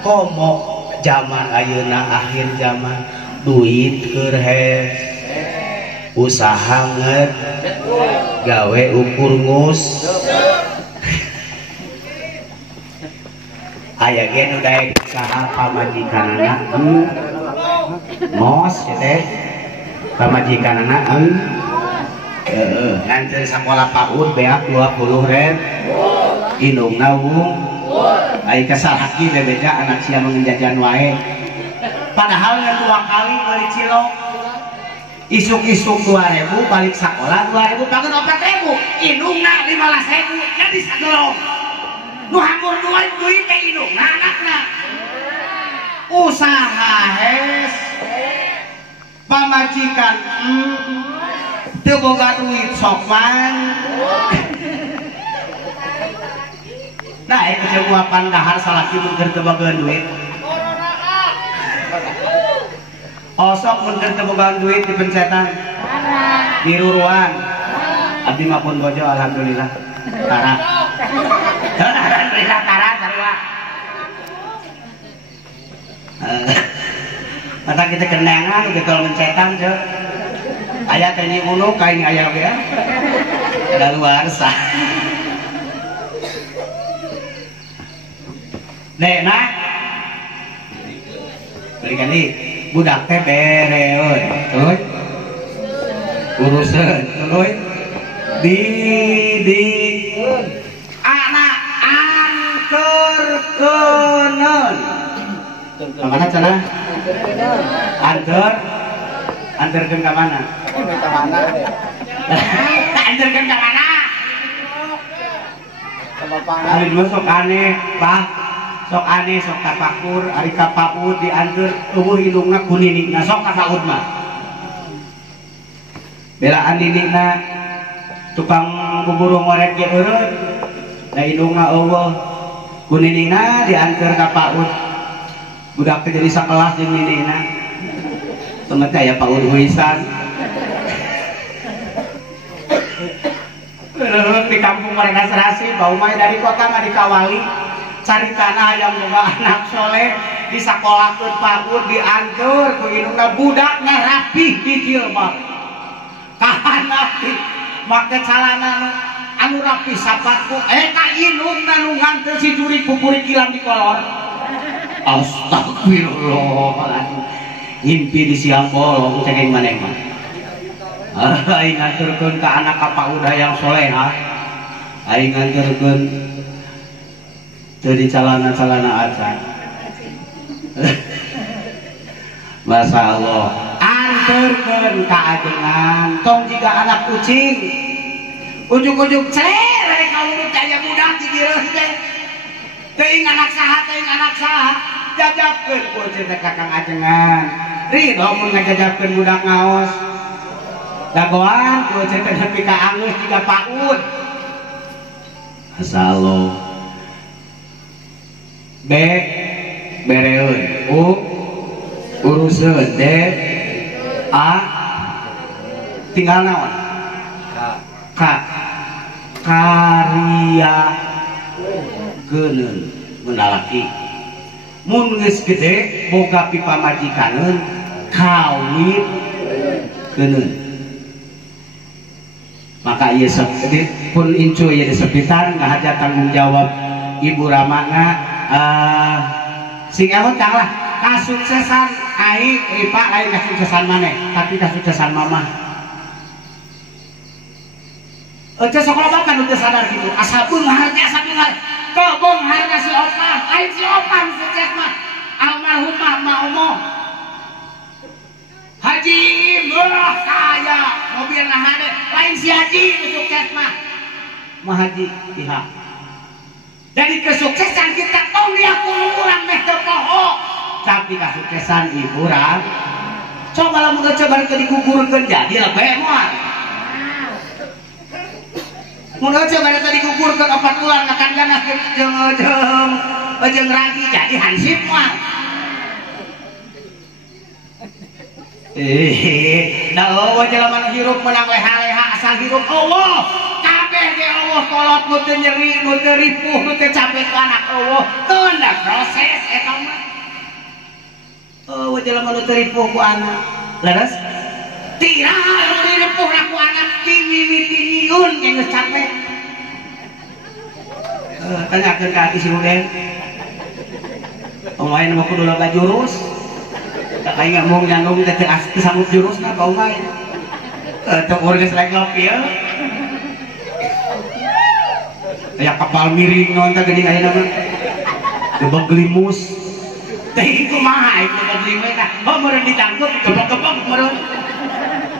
komo zaman ayeuna akhir zaman duit keur hes usaha ngeut gawe ukur ngus aya ge nu daek usaha pamajikanana mos teh pamajikanana nanti sekolah PAUD beak 20.000 indungna wung ai kesal haki beda anak sia menjajan wae padahal ngan 2 kali balik cilok isuk-isuk 2.000 balik sekolah 2.000 bangun 4.000 indungna 15.000 jadi sagelong nu hampur duit teh indungna anakna usaha hes pamajikan teu boga duit sokman nah keceguapan dahar salaki mun keur teu boga duit osok mun keur teu boga duit dipencetan diruruan abdi mah pun bojo alhamdulillah tara alhamdulillah tara sarua mata kita kenangan getol mencetan ceuk aya teh unu kain aya we ada luar sah Dek nah beli kali budak teh bere euy euy urusan euy di anak angkerkeuneun mana cenah anterkeun ka mana anterkeun ka mana ari sok aneh Pak sok aneh sok tapakur ari ka PAUD dianteur eueuh indungna ku ninikna sok ka PAUD mah belaan ninikna tukang buburu ngorek ge eureun da indungna eueuh ku ninikna dianteur ka PAUD budak teh jadi sakelas jeung ninikna temen teh aya PAUD huisan di kampung mereka serasi bau mai dari kota mah dikawali cari tanah yang boga anak soleh di sakolahkeun PAUD dianteur ku indungna budakna rapih di jilbab kahana make calana anu rapih sapatku eta indungna nu nganteu si juri pupuri kilam di kolor astagfirullahaladzim ngimpi di siang bolong cengeng maneh mah aing nganterkeun ka anak ka PAUD yang solehah aing nganterkeun teu di calana-calana acan Masya Allah anterkeun ka ajengan tong jiga anak kucing ujug-ujug cerek kamu aya budak di dieu teh teuing anak saha jajabkeun ku teh kakang ajengan ridho mun ngajajabkeun budak ngaos dagoan ku teh nepi ka angeus jiga PAUD asalo bereun urusan tinggal naon karya geuneun menalaki mun geus gede boga pipamajikaneun kawin geuneun maka ieu pun incu ieu disepitan ngahaja tanggung jawab Ibu Ramana sing emot tanglah kasuksesan aing Ripa aing kasuksesan maneh tapi kasuksesan mama sekolah bahkan udah sadar gitu asa beunghar kobong harga si Opang lain si Opang sukses mah almarhumah Maumo Haji murah kaya mobil nahane lain si Haji sukses mah Haji pihak jadi kesuksesan kita tahu dia kurang meh tepoho tapi kesuksesan hiburan coba lah mau coba digugurkan jadi lebih muat mau coba digugurkan 4 bulan akan ganas jeng ragi jadi hansip muat dah Allah jalan hirup menang leha-leha asal hirup Allah kabeh ge Allah kolot nu teu nyeri nu teu ripuh nu teu capek ke anak Allah teu da proses eta mah jalan nu teu ripuh ku anak leres tiraha nu ripuh ku anak timimiti nyieun ge geus capek tanyakeun ka si Uden omae mah kudu loba jurus tak aing mau nyanggung teh sanggup jurusna ka omae teu urang selek lopi ya aya kapal miring non teh geuning ayeuna mah gebeg gelimus teh kumaha itu gebeg gelimus tah oh meureun ditangkep gebeg-gebeg meureun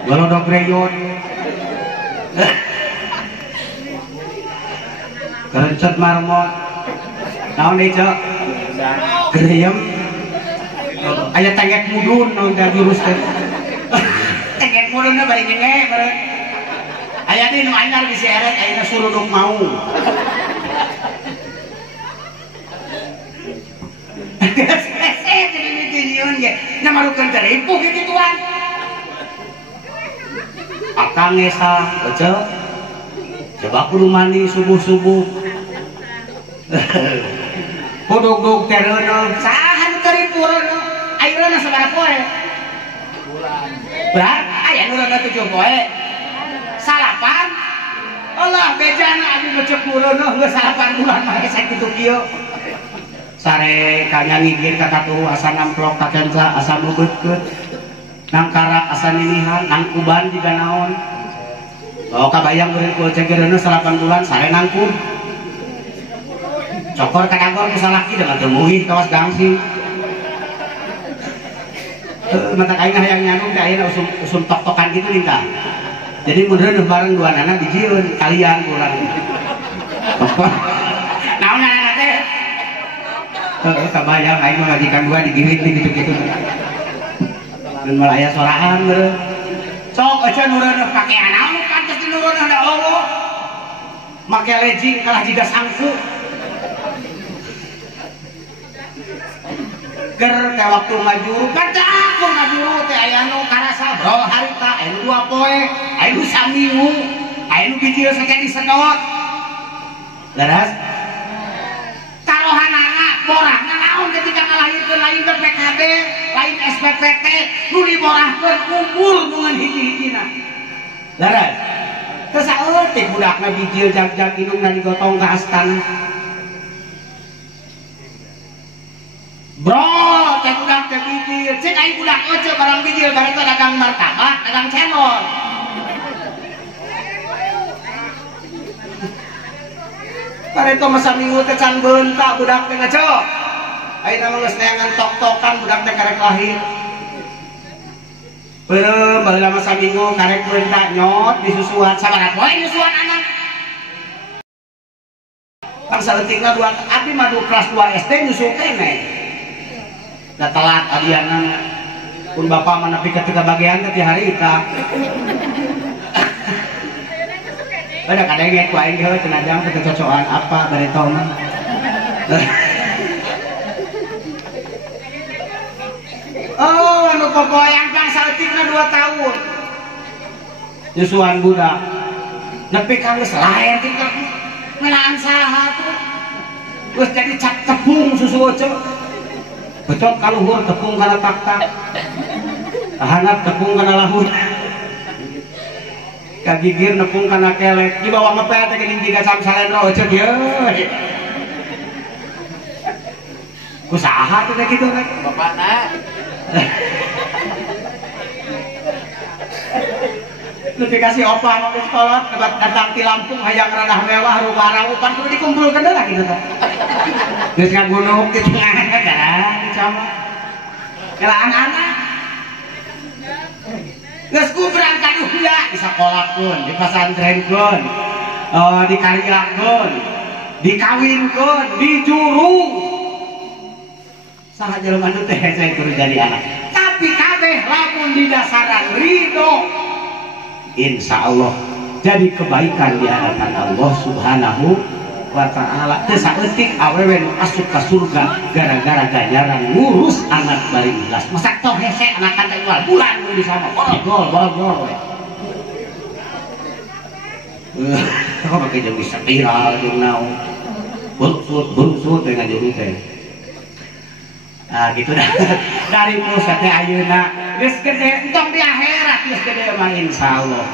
golodog reyon kerencet marmot naon deui cok greyem aya tengek mudun naon teh jurus teh tengek mudunna bari nyenge meureun aya di nu anyar di seret aya suruduk mau jadi mitiniun ge namarukeun teripuh gitu tuan akang esa baca coba kudu mandi subuh-subuh kuduk-duk tereuneum saha nu teripuh reuneum ayeuna sabaraha poe bulan aya nu 7 poe salapan Allah bejana abi becek mureuneuh geus salapan bulan make sakitu kieu sare kanya ngigir ka katu asa namplok ka kenca asa meubeutkeun nang karak asa ninihan nang kuban jiga naon oh kabayang beureun ku cegereuneuh salapan bulan sare nangkub cokor kadagor ku salaki dengan teu muih kawas gangsing mata aing hayang nyandung teh ayeuna usum tok-tokan kitu lintah jadi meureun bareng dua anak dijieun kalian kurang naon anak teh kabayang aing mah majikan gua digiring gitu-gitu dan malah aya sorahan meureun sok aja nureuneuh pakean naon pantes di nureuneuh da Allah make legging kalah jiga sangku ger teh waktu ngajuru kada aku ngajuru teh aya nu karasa bro harita aya nu 2 poe aya nu saminggu aya nu bijil sakit disedot leres tarohanana borahna naon ketika ngalahirkeun lain ke PKB lain SPPT nu diborahkeun kumpul dengan hiji-hijina leres teu saeutik budakna bijil jag-jag indungna digotong ka astana bro teh budak teh bijil cek aing budak ece barang bijil bari teh dagang martabak dagang cendol bari teh masa minggu teh can beuntak budak teh ngecok ayeuna mah geus neangan tok-tokan budak teh karek lahir beureum baheula masa minggu karek beuntak nyot disusuan sabaraha poe nyusuan anak kan saeutikna abdi mah kelas 2 SD nyusu keneh da telat adiana pun bapak mana nepi ka 3 bagian teh hari eta bada kadenge ku aing ge tenajang teu cocokan apa bari tahu mah oh anu popoyang kang saeutikna 2 tahun nyusuan budak nepi ka geus laer kita meunaan saha tuh geus jadi cap tepung susu ocok becot kaluhur tepung kana taktak tahanap tepung kana lahur kagigir nepung kana kelek di bawah mepet teh geuning 3 samsalendra ocok ye kusaha teh kitu teh bapakna Lebih kasih opah ke sekolah, datang di Lampung hayang rendah mewah, rubah upan kudu dikumpulkan lah gitu kan. Geus ngagunuk di tengah kan, dicama. Kela anak-anak. Geus ku berangkat ulah di sekolahkeun, di pesantrenkeun, di karyakeun, dikawinkeun, di juru. Saha jelema nu teh hese kudu jadi anak. Tapi kabeh lamun di dasaran ridho, insya Allah jadi kebaikan di hadapan Allah Subhanahu wa Ta'ala. Teu saeutik awewe nu asup ka surga gara-gara ganjaran ngurus anak bari ikhlas. Masa tong hese anak teh bulan nu di sana. Gol. Kok pakai jeung bisa viral jeung naon. Bunsut teh ngajuru teh. Nah gitu dah. Dari pusat teh ayeuna geus gede entong di akhirat geus gede mah insyaallah.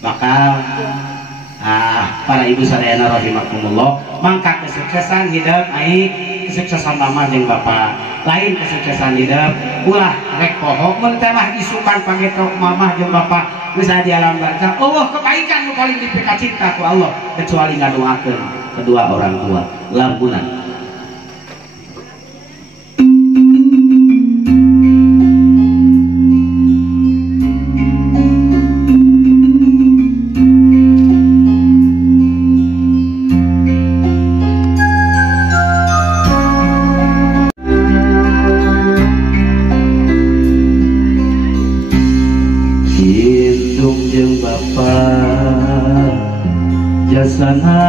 Maka para ibu sadayana rahimakumullah, mangka kesuksesan hidup ai kesuksesan mama jeung bapak, lain kesuksesan hidup ulah rek poho mun teh mah isukan pagetok mama jeung bapak geus di alam barzakh. Allah kebaikan nu paling dipika cinta ku Allah kecuali ngadoakeun kedua orang tua lampunan. Jasana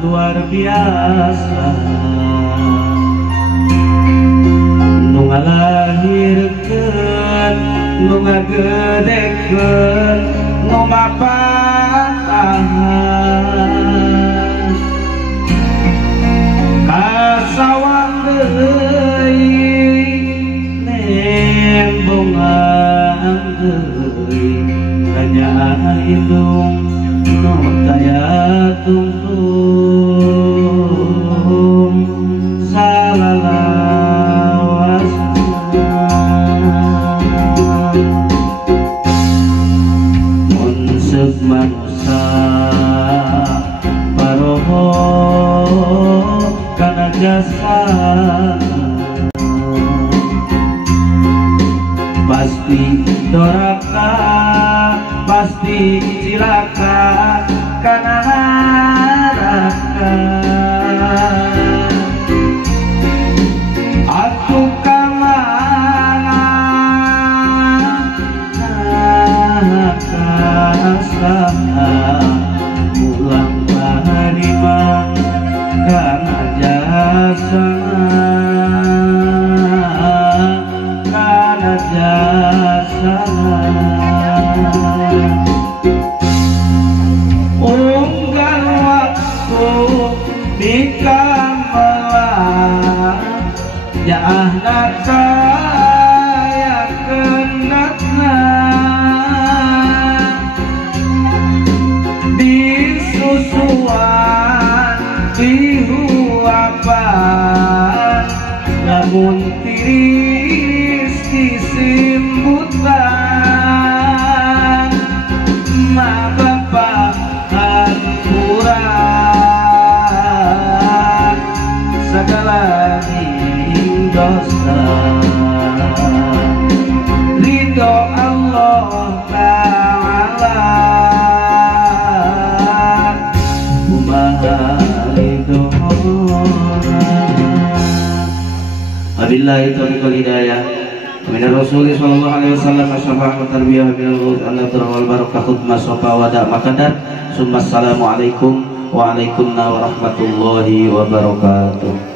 luar biasa nu ngalahirkeun nu ngagedekeun nu mapatahan kasawang deui nembongan deui hanya hidung no daya tungtung salalawasna munsuk manusia paroho kana jasa pasti doraka pasti cilaka kana neraka atuh kamana saha ulang panima kana jasa kana jasa unggal waktu di kamala jahna kaya kendatna disusuan dihuapan lamun tiris disimbutan ma bapak kurang segala dosa ridho Allah Ta'ala kumaha ridho wabillahi taufiq wal hidayah min Rasulullah sallallahu alaihi wasallam syafa'ah wa tarbiyah min al-ghuz an-nadra wal barakah khutmah sofa wa da' makadar summa assalamualaikum wa alaikumussalam warahmatullahi wabarakatuh.